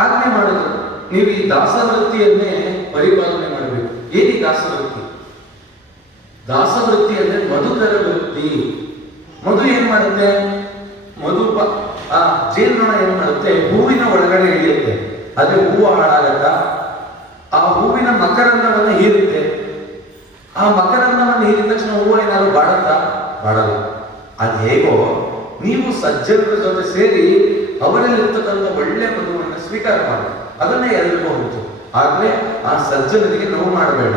ಆಜ್ಞೆ ಮಾಡಿದ್ರು, ನೀವು ಈ ದಾಸವೃತ್ತಿಯನ್ನೇ ಪರಿಪಾಲನೆ ಮಾಡಬೇಕು. ಏನಿ ದಾಸವೃತ್ತಿ? ದಾಸವೃತ್ತಿ ಅಂದ್ರೆ ಮಧುಕರ ವೃತ್ತಿ. ಮಧು ಏನ್ ಮಾಡುತ್ತೆ? ಆ ಜೇನುನೊಣ ಏನ್ ಮಾಡುತ್ತೆ? ಹೂವಿನ ಒಳಗಡೆ ಇಳಿಯುತ್ತೆ. ಅದೇ ಹೂವು ಹಾಳಾಗತ್ತ, ಆ ಹೂವಿನ ಮಕರಂದವನ್ನು ಹೀರುತ್ತೆ. ಆ ಮಕರಂದವನ್ನು ಹೀರಿದ ತಕ್ಷಣ ಹೂವು ಏನಾದ್ರು ಬಾಡತ್ತಾ? ಬಾಡಲ್ಲ. ಅದು ಹೇಗೋ ನೀವು ಸಜ್ಜನರ ಜೊತೆ ಸೇರಿ ಅವರಲ್ಲಿರ್ತಕ್ಕಂಥ ಒಳ್ಳೆ ಮಧುವನ್ನು ಸ್ವೀಕಾರ ಮಾಡಿ ಅದನ್ನೇ ಎಲ್ರಿಗೂ ಹೋಗ್ತು. ಆದ್ರೆ ಆ ಸಜ್ಜನರಿಗೆ ನೋವು ಮಾಡಬೇಡ.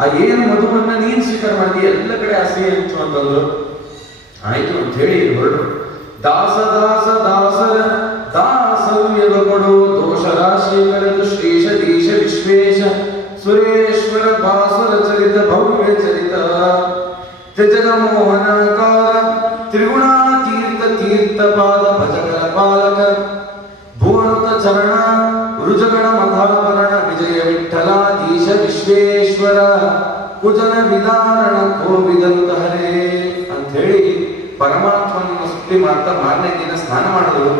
ಆ ಏನು ಮಧುವನ್ನ ನೀನ್ ಸ್ವೀಕಾರ ಮಾಡಿದಿ ಎಲ್ಲ ಕಡೆ ಹಸಿ ಹಂಚು ಅಂತಂದ್ರು. ಆಯ್ತು ಅಂತ ಹೇಳಿ ಹೊರಡು. ದಾಸ ದಾಸ ದಾಸರ ದಾಸವ್ಯವ ಕೊಡು, ದೋಷ ರಾಶಿ ಕಳೆದು ಶ್ರೀಶ ದೀಶ ವಿಶ್ವೇಶ ಸುರೇಶ್ವರ ಭಾಸುರ ಚರಿತ ಭವ್ಯ ಚರಿತ ತ್ರಿಜಗ ಮೋಹನಕಾರ ತ್ರಿಗುಣಾತೀರ್ಥ ತೀರ್ಥ ಪಾದ ಭಜಕರ ಪಾಲಕ ಭುವನುತ ಚರಣ ರುಜಗಣ ಮಥಾವರಣ ವಿಜಯ ವಿಠಲಾಧೀಶ ವಿಶ್ವೇಶ್ವರ ಕುಜನ ವಿಧಾರಣ ಕೋವಿದಂತ ಹರೇ ಅಂತ ಹೇಳಿ ಪರಮಾತ್ಮನ ಸ್ತುತಿ ಮಾಡ್ತಾ ಮಾರನೇ ದಿನ ಸ್ನಾನ ಮಾಡಿದ್ರು.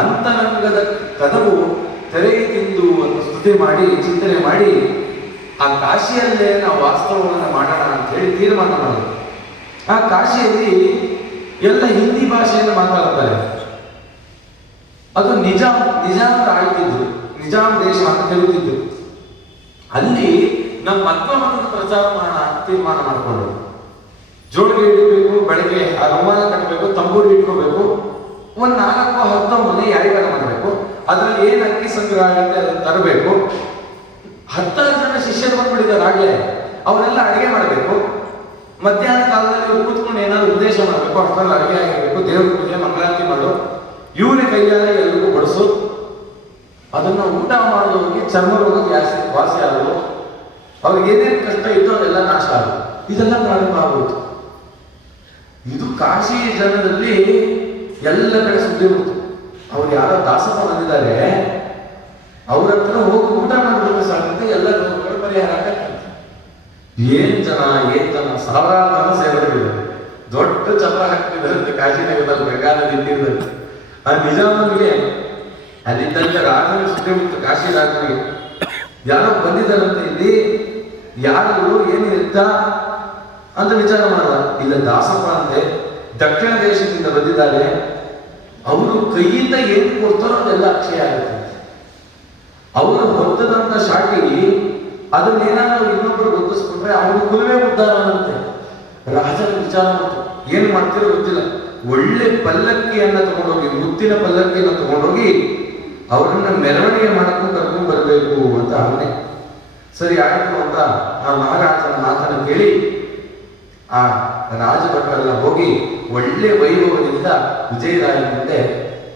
ಅಂತರಂಗದ ಕದವು ತೆರೆಯಿತೆಂದು ಒಂದು ಸ್ತುತಿ ಮಾಡಿ ಚಿಂತನೆ ಮಾಡಿ ಆ ಕಾಶಿಯಲ್ಲೇ ನಾವು ವಾಸ್ತವವನ್ನು ಮಾಡೋಣ ಅಂತ ಹೇಳಿ ತೀರ್ಮಾನ ಮಾಡಿದ್ರು. ಆ ಕಾಶಿಯಲ್ಲಿ ಎಲ್ಲ ಹಿಂದಿ ಭಾಷೆಯನ್ನು ಮಾತಾಡ್ತಾರೆ. ಅದು ನಿಜಾಮರು ಆಳ್ತಿದ್ರು, ನಿಜಾಮ್ ದೇಶ ಅಂತ ಕರೀತಿದ್ರು. ಅಲ್ಲಿ ನಮ್ಮ ಮಧ್ವಮತದ ಪ್ರಚಾರ ಮಾಡೋಣ ಅಂತ ತೀರ್ಮಾನ ಮಾಡಿಕೊಂಡ್ರು. ಜೋಳಿಗೆ ಇಡಬೇಕು, ಬೆಳಗ್ಗೆ ಆ ರುಮಾಲ ಕಟ್ಟಬೇಕು, ತಂಬೂರಿ ಇಟ್ಕೋಬೇಕು, ಒಂದು 4-10 ಮನೆ ಯಾರಿಗಾರ ಮಾಡಬೇಕು. ಅದ್ರಲ್ಲಿ ಏನು ಅಕ್ಕಿ ಸಂಗ್ರಹ ಆಗುತ್ತೆ ಅದನ್ನು ತರಬೇಕು. 10 ಜನ ಶಿಷ್ಯರು ಬಂದ್ಬಿಟ್ಟಿದ್ದಾರೆ ಆಗ್ಲೇ, ಅವರೆಲ್ಲ ಅಡಿಗೆ ಮಾಡಬೇಕು. ಮಧ್ಯಾಹ್ನ ಕಾಲದಲ್ಲಿ ಇವ್ರು ಕೂತ್ಕೊಂಡು ಏನಾದ್ರು ಉದ್ದೇಶ ಮಾಡಬೇಕು, ಅಷ್ಟರಲ್ಲಿ ಅಡಿಗೆ ಆಗಿರ್ಬೇಕು, ದೇವ್ರ ಪೂಜೆ ಮಂಗಳಾರತಿ ಮಾಡು, ಇವರ ಕೈಯಾರೆ ಎಲ್ರಿಗೂ ಬಡಿಸು. ಅದನ್ನ ಊಟ ಮಾಡೋದಕ್ಕೆ ಚರ್ಮ ರೋಗ ವಾಸಿ ಆದವು, ಅವ್ರಿಗೆ ಏನೇನು ಕಷ್ಟ ಇತ್ತು ಅದೆಲ್ಲ ನಾಶ ಆದವು. ಇದೆಲ್ಲ ಪ್ರಾರಂಭ ಆಗೋಯ್ತು. ಇದು ಕಾಶಿ ಜನರಲ್ಲಿ ಎಲ್ಲ ಕಡೆ ಸುದ್ದಿ ಬಂತು. ಅವ್ರು ಯಾರೋ ದಾಸಪ್ಪ ಬಂದಿದ್ದಾರೆ, ಅವ್ರ ಹತ್ರ ಹೋಗಿ ಊಟ ಮಾಡಿಬಿಟ್ಟು ಸಾಕಂತೆ ಎಲ್ಲ ರೋಗಗಳು ಪರಿಹಾರ ಆಗತ್ತೆ. ಏನ್ ಜನ ಸಾವಿರಾರು ಜನ ಸೇರಿದ್ದಾರೆ. ದೊಡ್ಡ ಚಪ್ರ ಹಾಕ್ತಿದ್ದಾರೆ ಕಾಶಿ ನಗರದಲ್ಲಿ, ಗಂಗಾ ನದಿ ತೀರದಲ್ಲಿ. ಆ ನಿಜಾಮನಿಗೆ ಅಲ್ಲಿದ್ದಂತ ರಾಜನ ಸುದ್ದಿ ಬಂತು. ಕಾಶಿ ರಾಜನಿಗೆ ಯಾರೋ ಬಂದಿದ್ದಾರಂತೆ, ಇಲ್ಲಿ ಯಾರು ಏನು ಎತ್ತ ಅಂತ ವಿಚಾರ ಮಾಡಲ್ಲ. ಇಲ್ಲ ದಾಸಪ್ಪ ಅಂತೆ ದಕ್ಷಿಣ ದೇಶದಿಂದ ಬಂದಿದ್ದಾರೆ, ಅವರು ಕೈಯಿಂದ ಏನು ಕೊಡ್ತಾರೋ ಅದೆಲ್ಲ ಅಕ್ಷಯ ಆಗುತ್ತೆ. ಅವರು ಹೊತ್ತದಂತ ಶಾಟಿ ಅದನ್ನೇನಾದ್ರೂ ಇನ್ನೊಬ್ಬರು ಗೊತ್ತಿಸ್ಕೊಂಡ್ರೆ ಅವನು ಕುಲವೇ ಉದ್ಧಾರನಂತೆ. ರಾಜನ ವಿಚಾರ ಮಾಡ್ತು, ಏನ್ ಮಾಡ್ತಿರೋ ಗೊತ್ತಿಲ್ಲ. ಒಳ್ಳೆ ಪಲ್ಲಕ್ಕಿಯನ್ನ ತಗೊಂಡೋಗಿ, ಮುತ್ತಿನ ಪಲ್ಲಕ್ಕಿಯನ್ನ ತಗೊಂಡೋಗಿ ಅವರನ್ನ ಮೆರವಣಿಗೆ ಮಾಡಕ್ಕೂ ಕರ್ಕೊಂಡು ಬರಬೇಕು ಅಂತ ಆಜ್ಞೆ. ಸರಿ ಆಯ್ತು ಅಂತ ಆ ಮಹಾರಾಜನ ಮಾತನ್ನು ಕೇಳಿ ಆ ರಾಜಭಟ್ರೆಲ್ಲ ಹೋಗಿ ಒಳ್ಳೆ ವೈಭವದಿಂದ ವಿಜಯರಾಯನ ಮುಂದೆ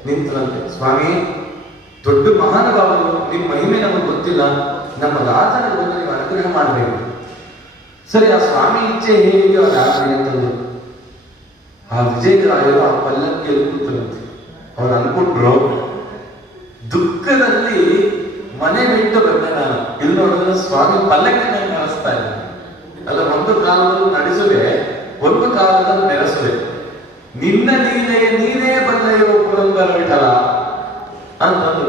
ನಿಂತರಂತೆ. ಸ್ವಾಮಿ, ದೊಡ್ಡ ಮಹಾನುಭಾವರು, ನಿಮ್ಮ ಮಹಿಮೆ ನಮಗೆ ಗೊತ್ತಿಲ್ಲ, ನಮ್ಮ ರಾಜನ ಬಂದು ನೀವು ಅನುಗ್ರಹ ಮಾಡಬೇಕು. ಸರಿ, ಆ ಸ್ವಾಮಿ ಇಚ್ಛೆ ಹೇಗಿದೆಯೋ ಅದಾಗಲಿ ಅಂತಂದ್ರು. ಆ ವಿಜಯರಾಯರು ಆ ಪಲ್ಲಕ್ಕಿಯಲ್ಲಿ ಕೂತರಂತೆ. ಅವ್ರು ಅನ್ಕೊಂಡ್ರು, ದುಃಖದಲ್ಲಿ ಮನೆ ಬಿಟ್ಟು ಬಂದೆ ನಾನು, ಇಲ್ಲಿ ನೋಡಿದ್ರೆ ಸ್ವಾಮಿ ಪಲ್ಲಕ್ಕಿ ನಡೆಸ್ತಾ ಇದ್ದಾನೆ. ಅಲ್ಲ, ಒಂದು ಕಾಲದಲ್ಲಿ ನಡೆಸುವೆ, ಒಂದು ಕಾಲದಲ್ಲಿ ನೆರೆಸುವೆ. ನಿನ್ನ ಲೀಲೆಯ ನೀನೇ ಬಲ್ಲೆಯೋ ಪುರಂದರ ವಿಠಲ ಅಂತಂದ್ರು.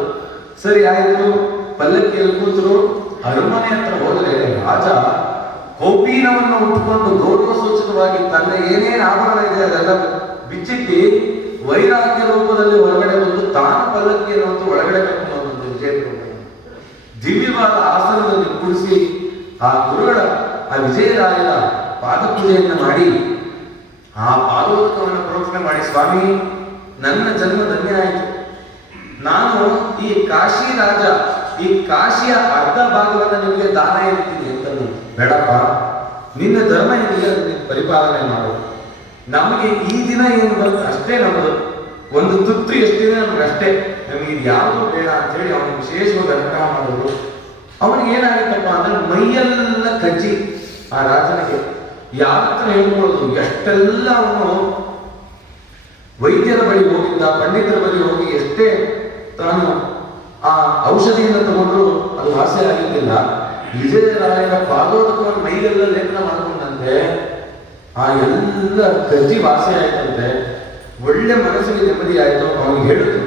ಸರಿ ಆಯ್ತು, ಪಲ್ಲಕ್ಕಿಯಲ್ಲಿ ಕೂತರು. ಅರಮನೆ ಹತ್ರ ಹೋದ್ರೆ ರಾಜ ಕೌಪೀನವನ್ನು ಉಟ್ಕೊಂಡು ಗೌರವ ಸೂಚಕವಾಗಿ ತನ್ನ ಏನೇನು ಆಭರಣ ಇದೆ ಅದೆಲ್ಲ ಬಿಚ್ಚಿಟ್ಟಿ ವೈರಾಗ್ಯ ರೂಪದಲ್ಲಿ ಹೊರಗಡೆ ಬಂದು ತಾನು ಪಲ್ಲಕ್ಕಿಯನ್ನು ಅಂತ ಒಳಗಡೆ ಕರ್ಕೊಂಡು ವಿಜಯಪುರ ದಿವ್ಯವಾದ ಆಸನದಲ್ಲಿ ಕೂಡಿಸಿ ಆ ಗುರುಗಳ ಆ ವಿಜಯರಾಯರ ಪಾದಪೂಜೆಯನ್ನು ಮಾಡಿ ಆ ಪಾದೋದಕವನ್ನು ಪ್ರೋಕ್ಷಣೆ ಮಾಡಿ, ಸ್ವಾಮಿ ನನ್ನ ಜನ್ಮ ಧನ್ಯ ಆಯಿತು, ನಾನು ಈ ಕಾಶಿ ರಾಜ, ಈ ಕಾಶಿಯ ಅರ್ಧ ಭಾಗವನ್ನು ನಿಮಗೆ ದಾನ ಇರ್ತೀನಿ ಅಂತಂದು, ಬೇಡಪ್ಪ ನಿನ್ನ ಧರ್ಮ ಏನಿದೆ ಅದನ್ನ ಪರಿಪಾಲನೆ ಮಾಡು, ನಮಗೆ ಈ ದಿನ ಏನು ಬರುತ್ತೆ ಅಷ್ಟೇ ನಮ್ಮದು, ಒಂದು ತುತ್ತು ಎಷ್ಟಿದೆ ನಮ್ಗೆ ಅಷ್ಟೇ, ನಮಗೆ ಇದು ಯಾವುದು ಬೇಡ ಅಂತ ಹೇಳಿ ಅವನಿಗೆ ವಿಶೇಷವಾಗಿ ಅನುಗ್ರಹ ಮಾಡಿದ್ರು. ಅವನಿಗೆ ಏನಾಗಿತ್ತಪ್ಪ ಅಂದ್ರೆ ಮೈಯೆಲ್ಲ ಕಜ್ಜಿ. ಆ ರಾಜನಿಗೆ ಯಾರ ಹತ್ರ ಹೇಳ್ಕೊಳ್ಳೋದು, ಎಷ್ಟೆಲ್ಲ ಅವನು ವೈದ್ಯರ ಬಳಿ ಹೋಗಿದ್ದ, ಪಂಡಿತರ ಬಳಿ ಹೋಗಿ ಎಷ್ಟೇ ತಾನು ಆ ಔಷಧಿಯನ್ನು ತಗೊಂಡ್ರು ಅದು ವಾಸಿ ಆಗಿದ್ದಿಲ್ಲ. ವಿಜಯರಾಯರ ಪಾದೋದಕವನ್ನು ಮೈಗೆಲ್ಲ ಲೇಪನ ಮಾಡಿಕೊಂಡಂತೆ ಆ ಎಲ್ಲ ಕಜ್ಜಿ ವಾಸಿ ಆಯ್ತಂತೆ. ಒಳ್ಳೆ ಮನಸ್ಸಿಗೆ ನೆಮ್ಮದಿ ಆಯ್ತು. ಅವನಿಗೆ ಹೇಳಿದ್ರು,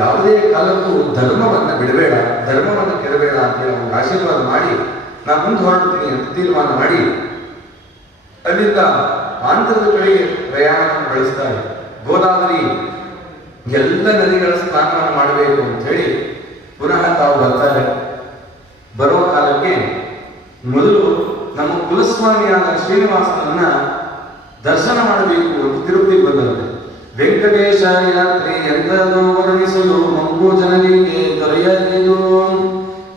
ಯಾವುದೇ ಕಾಲಕ್ಕೂ ಧರ್ಮವನ್ನ ಬಿಡಬೇಡ, ಧರ್ಮವನ್ನು ಕೆಡಬೇಡ ಅಂತ ಹೇಳಿ ಅವನಿಗೆ ಆಶೀರ್ವಾದ ಮಾಡಿ ನಾ ಮುಂದೆ ಹೊರಡ್ತೀನಿ ಅಂತ ತೀರ್ಮಾನ ಮಾಡಿ ಅಲ್ಲಿಂದ ಆಂಧ್ರದ ಕಡೆಗೆ ಪ್ರಯಾಣವನ್ನು ಬೆಳೆಸ್ತಾರೆ. ಗೋದಾವರಿ ಎಲ್ಲ ನದಿಗಳ ಸ್ನಾನವನ್ನು ಮಾಡಬೇಕು ಅಂತ ಹೇಳಿ ಪುನಃ ತಾವು ಬರ್ತಾರೆ. ಬರುವ ಕಾಲಕ್ಕೆ ಮೊದಲು ನಮ್ಮ ಕುಲಸ್ವಾಮಿಯಾದ ಶ್ರೀನಿವಾಸನನ್ನ ದರ್ಶನ ಮಾಡಬೇಕು ಅಂತ ತಿರುಪತಿಗೆ ಬಂದಂತೆ. ವೆಂಕಟೇಶ ಯಾತ್ರೆ ಎಂದೋ ವರ್ಣಿಸಲು ಮಂಗು ಜನರಿಗೆ ದೊರೆಯಲಿದು,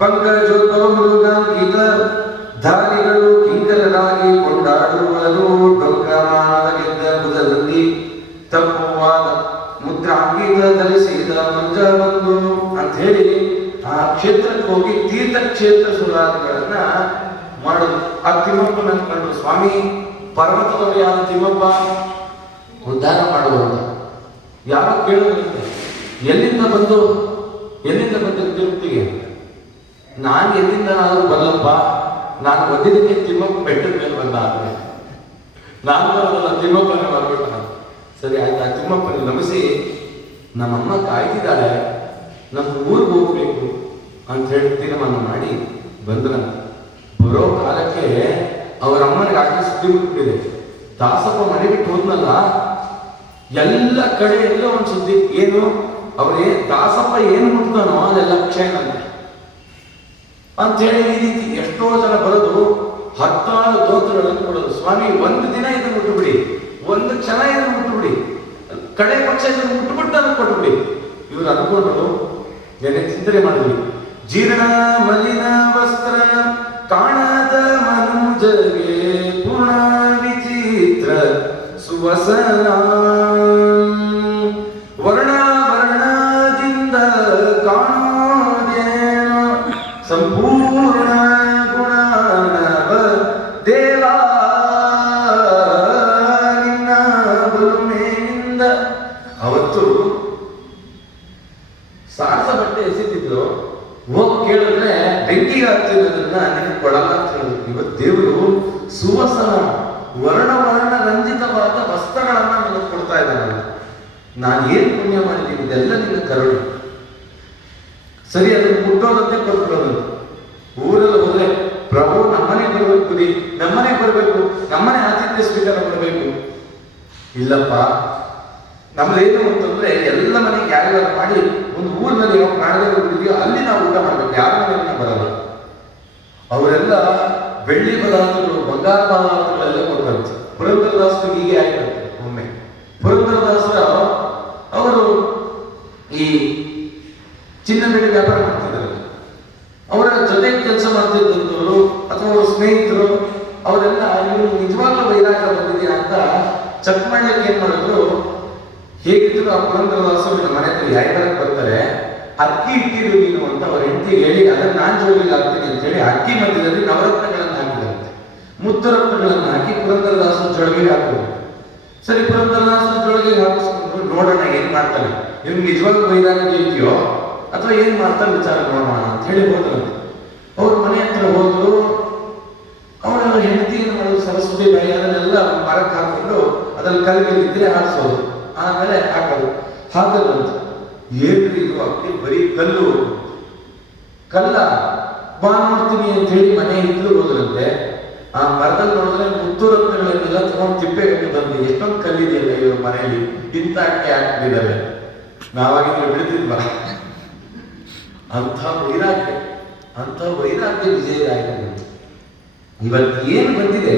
ಪಂಕಜೋದ್ಭವ ಮೃಗಾಂಕಿತ ಧಾರಿಗಳು ಕಿಂಕರರಾಗಿ ಕೊಂಡಾಡುವರು, ಡೊಂಕಮಾನದ ಗೆದ್ದ ಬುಧದಲ್ಲಿ ತಪ್ಪುವಾದ ಮುದ್ರಾಂಕಿತ ಧರಿಸಿದ ಮಂಜ ಬಂದು ಅಂತ ಹೇಳಿ ಆ ಕ್ಷೇತ್ರಕ್ಕೆ ಹೋಗಿ ತೀರ್ಥಕ್ಷೇತ್ರ ಸುರಾದಿಗಳನ್ನ ಮಾಡೋದು. ಆ ತಿಮ್ಮಪ್ಪನ ಕಂಡು, ಸ್ವಾಮಿ ಪರ್ವತದವರಿಯಾದ ತಿಮ್ಮಪ್ಪ ಉದ್ಧಾರ ಮಾಡುವಂತ ಯಾರು ಕೇಳೋದಂತೆ, ಎಲ್ಲಿಂದ ಬಂದು ತಿರುಪ್ತಿಗೆ? ನಾನು ಎಲ್ಲಿಂದನಾದ್ರೂ ಬರಲಪ್ಪ, ನಾನು ಬಂದಿದ್ದಕ್ಕೆ ತಿಮ್ಮಪ್ಪ ಬೆಟ್ಟದ ಮೇಲೆ ಬಂದ ಆದ್ರೆ ನಾನು ಬರೋದಲ್ಲ, ತಿಮ್ಮಪ್ಪನೇ ಬರ್ಬಿಟ್ಟ. ಸರಿ ಆಯ್ತು, ಆ ತಿಮ್ಮಪ್ಪನ ನಮಿಸಿ ನಮ್ಮಮ್ಮ ಕಾಯ್ತಿದ್ದಾಳೆ, ನಮ್ಮ ಊರಿಗೆ ಹೋಗ್ಬೇಕು ಅಂತ ಹೇಳಿ ತೀರ್ಮಾನ ಮಾಡಿ ಬಂದ್ರಂತೆ. ಬರೋ ಕಾಲಕ್ಕೆ ಅವರ ಅಮ್ಮನಿಗೆ ಆಗಿ ಸುದ್ದಿ ಬಿಟ್ಟಿದೆ, ದಾಸಪ್ಪ ಮನೆ ಬಿಟ್ಟು ಹೋದ್ನಲ್ಲ, ಎಲ್ಲ ಕಡೆ ಎಲ್ಲ ಒಂದು ಸುದ್ದಿ. ಏನು ಅವ್ರೇ ದಾಸಪ್ಪ ಏನು ಮುಟ್ತಾನೋ ಅದೆಲ್ಲ ಕ್ಷಯನಂತೆ ಅಂತ ಹೇಳಿ ಈ ರೀತಿ ಎಷ್ಟೋ ಜನ ಬರೋದು, 16 ದೋತ್ರಗಳನ್ನು ಕೊಡೋದು. ಸ್ವಾಮಿ ಒಂದು ದಿನ ಇದನ್ನು ಮುಟ್ಟುಬಿಡಿ, ಒಂದು ಕ್ಷಣ ಇದನ್ನು ಮುಟ್ಟುಬಿಡಿ, ಕಡೆ ಪಕ್ಷ ಇದನ್ನು ಮುಟ್ಟುಬಿಟ್ಟು ಅದನ್ನು ಕೊಟ್ಟುಬಿಡಿ. ಇವರು ಅನ್ಕೊಂಡ್ರು, ಏನೇ ಚಿಂತನೆ ಮಾಡಿದ್ವಿ. ಜೀರ್ಣ ಮಲಿನ ವಸ್ತ್ರ ಕಾಣದ ಮನುಜಗೆ ಪೂರ್ಣ ವಿಚಿತ್ರ ಸುವಸನ, ವರ್ಣ ವರ್ಣದಿಂದ ಕಾಣೋದೇನೋ ಸಂಪೂರ್ಣ ಗುಣನವ ದೇವ ನಿನ್ನ ಬಲುಮೆಯಿಂದ. ಅವತ್ತು ಸಾಹಸ ಬಟ್ಟೆ ಎಸೆತಿದ್ರು, ಹೋಗಿ ಕೇಳಿದ್ರೆ ಬೆಂಕಿಗೆ ಹಾಕ್ತಿರೋದನ್ನ ನಿನಗೆ ಕೊಡಲ್ಲ ಅಂತ ಹೇಳಿದ್ರು. ಇವತ್ತು ದೇವರು ಸುವಸನ ವರ್ಣ ರಂಜಿತವಾದ ವಸ್ತ್ರಗಳನ್ನ ನನಗೆ ಕೊಡ್ತಾ ಇದ್ದಾನಲ್ಲ, ನಾನು ಏನು ಪುಣ್ಯ ಮಾಡಿದ್ದೀನಿ, ಇದೆಲ್ಲ ನಿನ್ನ ಕರುಣೆ. ಸರಿ, ಅದನ್ನು ಮುಟ್ಟೋದಂತೆ ಕೊಟ್ಬಿಡೋದಂತೆ. ಊರಲ್ಲಿ ಹೋದ್ರೆ ಪ್ರಭು ನಮ್ಮನೆ ಬರ್ಬೇಕು, ಬುದ್ಧಿ ನಮ್ಮನೆ ಬರಬೇಕು, ನಮ್ಮನೆ ಆತಿಥ್ಯ ಸ್ವೀಕಾರ ಮಾಡಬೇಕು. ಇಲ್ಲಪ್ಪ, ನಮ್ದೇನು ಅಂತಂದ್ರೆ ಎಲ್ಲ ಮನೆಗೆ ಯಾರ್ಯಾರು ಮಾಡಿ ಒಂದು ಊರಿನಲ್ಲಿ ಯಾವ ಪ್ರಾಣದಲ್ಲಿ ಬಿಟ್ಟಿದೆಯೋ ಅಲ್ಲಿ ನಾವು ಊಟ ಮಾಡ್ಬೇಕು, ಯಾರ ಮನೆಗೆ ಬರಲ್ಲ. ಅವರೆಲ್ಲ ಬೆಳ್ಳಿ ಪದಾರ್ಥಗಳು, ಬಂಗಾರ ಪದಾರ್ಥಗಳೆಲ್ಲ ಕೊಡ್ತಾರೆ. ಪುರಂದರದಾಸರು ಹೀಗೆ ಆಗಿರುತ್ತೆ. ಒಮ್ಮೆ ಪುರಂದರದಾಸರ ಅವರು ಈ ಚಿನ್ನ ಬೆಳ್ಳಿ ವ್ಯಾಪಾರ ಮಾಡ್ತಿದ್ದಾರೆ. ಅವರ ಜೊತೆ ಕೆಲಸ ಮಾಡ್ತಿದ್ದಂಥವ್ರು ಅಥವಾ ಅವರ ಸ್ನೇಹಿತರು ಅವರೆಲ್ಲ ಇವರು ನಿಜವಾಗ್ಲೂ ವೈರಾಗ್ಯ ಬಂದಿದೆಯಾ ಅಂತ ಚೆಕ್ ಮಾಡ್ಲಿಕ್ಕೆ ಏನ್ ಮಾಡಿದ್ರು, ಹೇಗಿದ್ರು ಆ ಪುರಂದರದಾಸರು ಮನೆ ಹತ್ರ ಯಾರ್ಯಾರು ಬರ್ತಾರೆ, ಅಕ್ಕಿ ಇಟ್ಟಿರು ನೀನು ಅಂತ ಅವ್ರ ಹೆಂಡತಿಗೆ ಹೇಳಿ ಅದನ್ನ ನಾನ್ ಜೋಡಿಗೆ ಹಾಕ್ತೀನಿ ಅಂತ ಹೇಳಿ ಅಕ್ಕಿ ಮಧ್ಯದಲ್ಲಿ ನವರತ್ನಗಳನ್ನು ಹಾಕಿದಂತೆ, ಮುತ್ತರತ್ನಗಳನ್ನು ಹಾಕಿ ಪುರಂದರದಾಸನ ಜೊಳಗೆ ಹಾಕಿದ್ರು. ಸರಿ, ಪುರಂದರದಾಸನ ಜೊಳಗೆ ಹಾಕಿಸ್ಕೊಂಡ್ರು, ನೋಡೋಣ ಏನ್ ಮಾಡ್ತಾನೆ, ಇವ್ನು ನಿಜವಾಗ್ಲೂ ವೈರಾಗ್ಯ ಇದೆಯೋ ಅಥವಾ ಏನ್ ಮಾಡ್ತಾನೆ ವಿಚಾರ ಮಾಡೋಣ ಅಂತ ಹೇಳಿ ಹೋದ್ರಂತೆ. ಅವ್ರ ಮನೆ ಹತ್ರ ಹೋದ್ರು. ಅವರ ಹೆಂಡತಿ ಏನು ಮಾಡೋದು, ಸರಸ್ವತಿ ಬಾಯಿ ಅದನ್ನೆಲ್ಲ ಮರಕ್ಕೆ ಹಾಕೊಂಡು ಅದ್ರಲ್ಲಿ ಕಲ್ಲಿಗೆ ಇದ್ರೆ ಹಾರಿಸೋದು, ಆಮೇಲೆ ಹಾಕದಂತೆ. ಏನ್ರಿ ಇದು ಅಕ್ಕಿ ಬರೀ ಕಲ್ಲ ಬಾ ನೋಡ್ತೀನಿ ಅಂತ ಹೇಳಿ ಮನೆ ಇದ್ದು ಹೋದ್ರಂತೆ. ಆ ಮರದಲ್ಲಿ ನೋಡಿದ್ರೆ ಮುತ್ತು ರತ್ನಗಳನ್ನೆಲ್ಲ ತಗೊಂಡು ತಿಪ್ಪೆ ಕಟ್ಟದಂತೆ ಎಷ್ಟೊಂದು ಕಲ್ಲಿದೆಯಲ್ಲ ಇವ್ರ ಮನೆಯಲ್ಲಿ ಇಂತಕ್ಕೆ ಹಾಕ್ತಿದ್ದಾರೆ. ನಾವಾಗಿದ್ರೆ ಬಿಡ್ತಿದ್ವ? ಅಂಥ ವೈರಾಗ್ಯ ವಿಜಯರಾಯರು. ಇವತ್ತು ಏನು ಬಂದಿದೆ,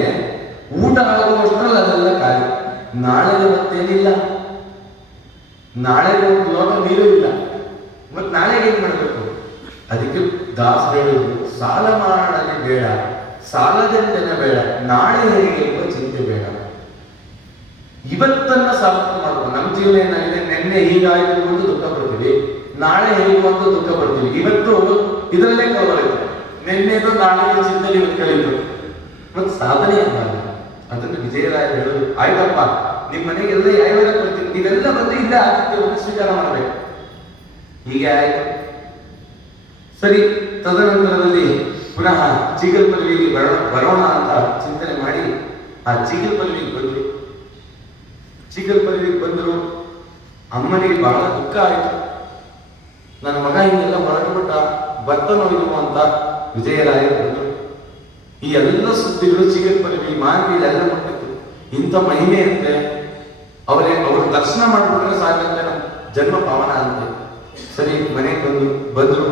ಊಟ ಆಗುವಷ್ಟರಲ್ಲಿ ಅದೆಲ್ಲ ಖಾಲಿ. ನಾಳೆ ಮತ್ತೇನಿಲ್ಲ, ನಾಳೆ ಒಂದು ಲೋಟ ನೀರು ಇಲ್ಲ, ಮತ್ತೆ ನಾಳೆಗೆ ಏನ್ ಮಾಡ್ಬೇಕು? ಅದಕ್ಕೆ ದಾಸ ಹೇಳಿದ್ರು, ಸಾಲ ಮಾಡಲಿ ಬೇಡ, ಸಾಲದಂತೆನ ಬೇಡ, ನಾಳೆ ಹೇಗೆ ಎಂಬ ಚಿಂತೆ ಬೇಡ. ಇವತ್ತನ್ನ ಸಾರ್ಥಕ ಮಾಡುವ. ನಮ್ಮ ಜೀವನ ಏನಾಗಿದೆ, ನಿನ್ನೆ ಹೀಗಾಯ್ತು ಅಂತ ದುಃಖ ಪಡ್ತೀವಿ, ನಾಳೆ ಹೇಗೂ ಅಂತ ದುಃಖ ಪಡ್ತೀವಿ. ಇವತ್ತು ಇದರಲ್ಲೇ ಕವರಿದೆ, ನಿನ್ನೆದು ನಾಳೆ ಚಿಂತನೆ ಇವತ್ತು ಕಲಿತು, ಮತ್ತೆ ಸಾಧನೆ ಎಂದಾಗ ಅದನ್ನು ವಿಜಯರಾಯ ಹೇಳೋದು, ಆಯ್ತಪ್ಪ ನಿಮ್ಮ ಮನೆಗೆಲ್ಲ ಯಾವ್ಯಾವ ಕೊಡ್ತೀನಿ, ನೀವೆಲ್ಲ ಬಂದು ಇಲ್ಲೇ ಆತಿಥ್ಯವನ್ನು ಸ್ವೀಕಾರ ಮಾಡಬೇಕು. ಹೀಗೆ ಆಯ್ತು. ಸರಿ, ತದನಂತರದಲ್ಲಿ ಪುನಃ ಚಿಗಲ್ಪಲ್ಲಿಗೆ ಬರೋಣ ಅಂತ ಚಿಂತನೆ ಮಾಡಿ ಆ ಚಿಗಲ್ಪಲ್ಲಿಗೆ ಬಂದ್ರು. ಚಿಗಲ್ಪಲ್ಲಿಗೆ ಬಂದರು. ಅಮ್ಮನಿಗೆ ಬಹಳ ದುಃಖ ಆಯಿತು. ನನ್ನ ಮಗ ಹಿಂಗೆಲ್ಲ ಹೊರಟು ಬಿಟ್ಟ, ಬರ್ತನೋ ಅಂತ ವಿಜಯರಾಯರು ಬಂದರು. ಈ ಎಲ್ಲ ಸುದ್ದಿಗಳು ಚಿಗಲ್ಪಲ್ಲಿ ಮಾರ್ಗಿ ಎಲ್ಲ ಮುಟ್ಟಿತ್ತು. ಇಂಥ ಮಹಿಮೆ ಅಂತೆ, ಅವ್ರ ದರ್ಶನ ಮಾಡ್ಬಿಟ್ರೆ ಸಾಕಂತೆ ನಮ್ಮ ಜನ್ಮ ಪಾವನ ಅಂತೆ. ಸರಿ, ಮನೆಗೆ ಬಂದ್ರು.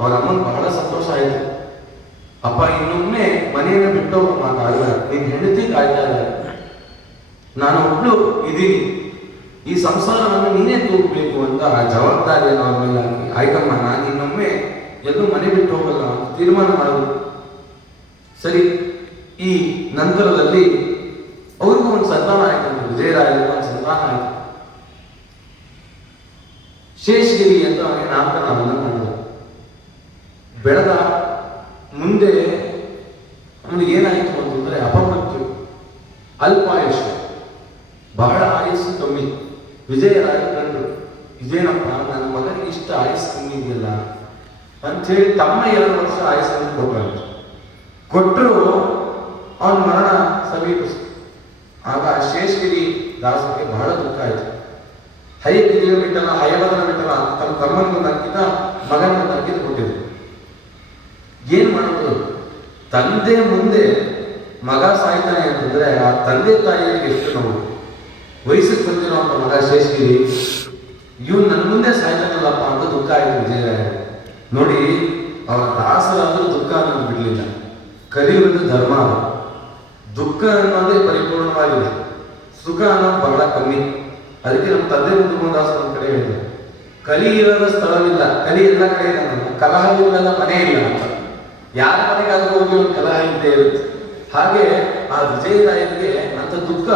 ಅವ್ರ ಅಮ್ಮನ ಬಹಳ ಸಂತೋಷ ಆಯಿತು. ಅಪ್ಪ ಇನ್ನೊಮ್ಮೆ ಮನೆಯನ್ನು ಬಿಟ್ಟೋಗ ಮಾತಾಡಲ್ಲ, ನಿನ್ ಹೆಂಡತಿ ಕಾಯ್ತಾ ಇದ್ದಾರೆ, ನಾನು ಒಬ್ಳು ಇದ್ದೀನಿ, ಈ ಸಂಸಾರವನ್ನು ನೀನೇ ತೂಗಬೇಕು ಅಂತ ಆ ಜವಾಬ್ದಾರಿಯನ್ನು ಅವ್ರ ಮೇಲೆ ಹಾಕಿ, ಆಯ್ತಮ್ಮ ನಾನು ಇನ್ನೊಮ್ಮೆ ಎಲ್ಲೂ ಮನೆ ಬಿಟ್ಟು ಹೋಗಲ್ಲ ಅಂತ ತೀರ್ಮಾನ ಮಾಡೋದು. ಸರಿ, ಈ ನಂತರದಲ್ಲಿ ಅವ್ರಿಗೂ ಒಂದು ಸಂತಾನ ಆಯ್ತು, ವಿಜಯರಾಯರಿಗೂ ಒಂದು ಸಂತಾನ ಆಯ್ತು. ಶೇಷಗಿರಿ ಅಂತ ಅವನಿಗೆ ನಾಮಕರಣವನ್ನು ಮಾಡಿದ್ರು. ಬೆಳೆದ ಮುಂದೆ ಅವನಿಗೆ ಏನಾಯಿತು ಅಂತಂದ್ರೆ ಅಪಮೃತ್ಯು, ಅಲ್ಪಾಯುಷ್, ಬಹಳ ಆಯಸ್ಸು ಕಮ್ಮಿ. ವಿಜಯರಾಯ ಕಂಡ್ರು, ಇದೇನಪ್ಪ ನನ್ನ ಮಗನಿಗೆ ಇಷ್ಟ ಆಯಸ್ಸು ಕಮ್ಮಿ ಇದೆಯಲ್ಲ ಅಂಥೇಳಿ ತಮ್ಮ 2 ವರ್ಷ ಆಯಸ್ಸನ್ನು ಕೊಟ್ಟರು. ಅವನ ಮರಣ ಸಮೀಪಿಸಿತು. ಆಗ ಶೇಷಗಿರಿ ದಾಸಕ್ಕೆ ಬಹಳ ದುಃಖ ಆಯಿತು. ಹಯಗಿರಿಯ ಬಿಟ್ಟಲ್ಲ, ಹಯವದನ ಬಿಟ್ಟಲ್ಲ, ತಮ್ಮ ತಮ್ಮನಿಗೆ ಅಂಕಿತ, ಮಗನಿಗೆ ಅಂಕಿತ ಕೊಟ್ಟಿದ್ರು. ಏನ್ ಮಾಡೋದು? ತಂದೆ ಮುಂದೆ ಮಗ ಸಾಯ್ತಾನೆ ಅಂತಂದ್ರೆ ಆ ತಂದೆ ತಾಯಿಗೆ ಎಷ್ಟು ನೋವು. ವಯಸ್ಸಿಗೆ ಬಂದಿರುವಂತ ಮಗ ಶೇಷಗಿರಿ, ಇವನು ನನ್ನ ಮುಂದೆ ಸಾಯ್ತಾನಲ್ಲಪ್ಪ ಅಂತ ದುಃಖ ಆಯ್ತು ವಿಜಯರಾಯ. ನೋಡಿ, ಅವರ ದಾಸರಾದ್ರೂ ದುಃಖ ಅನ್ನೋದು ಬಿಡ್ಲಿಲ್ಲ. ಕಲಿಯುವುದು ಧರ್ಮ, ದುಃಖ ಅನ್ನೋದೇ ಪರಿಪೂರ್ಣವಾಗಿದೆ, ಸುಖ ಅನ್ನೋದು ಬಹಳ ಕಮ್ಮಿ. ಅದಕ್ಕೆ ನಮ್ಮ ತಂದೆ ಮುದ್ದುಮದಾಸ ಒಂದ್ ಕಡೆ ಹೇಳಿದೆ, ಕಲಿ ಇರದ ಸ್ಥಳವಿಲ್ಲ, ಕಲಿ ಎಲ್ಲ ಕಡೆ ಇಲ್ಲ, ಕಲಹವಿಲ್ಲದ ಮನೆ ಇಲ್ಲ ಅಂತ. ಯಾರ ಮನೆಗಾದ್ರೂ ಹೋಗಿ ಒಂದು ಕಲಹ ಇದ್ದೇ ಇರುತ್ತೆ. ಹಾಗೆ ಆ ವಿಜಯರಾಯನಿಗೆ ಅಂತ ದುಃಖ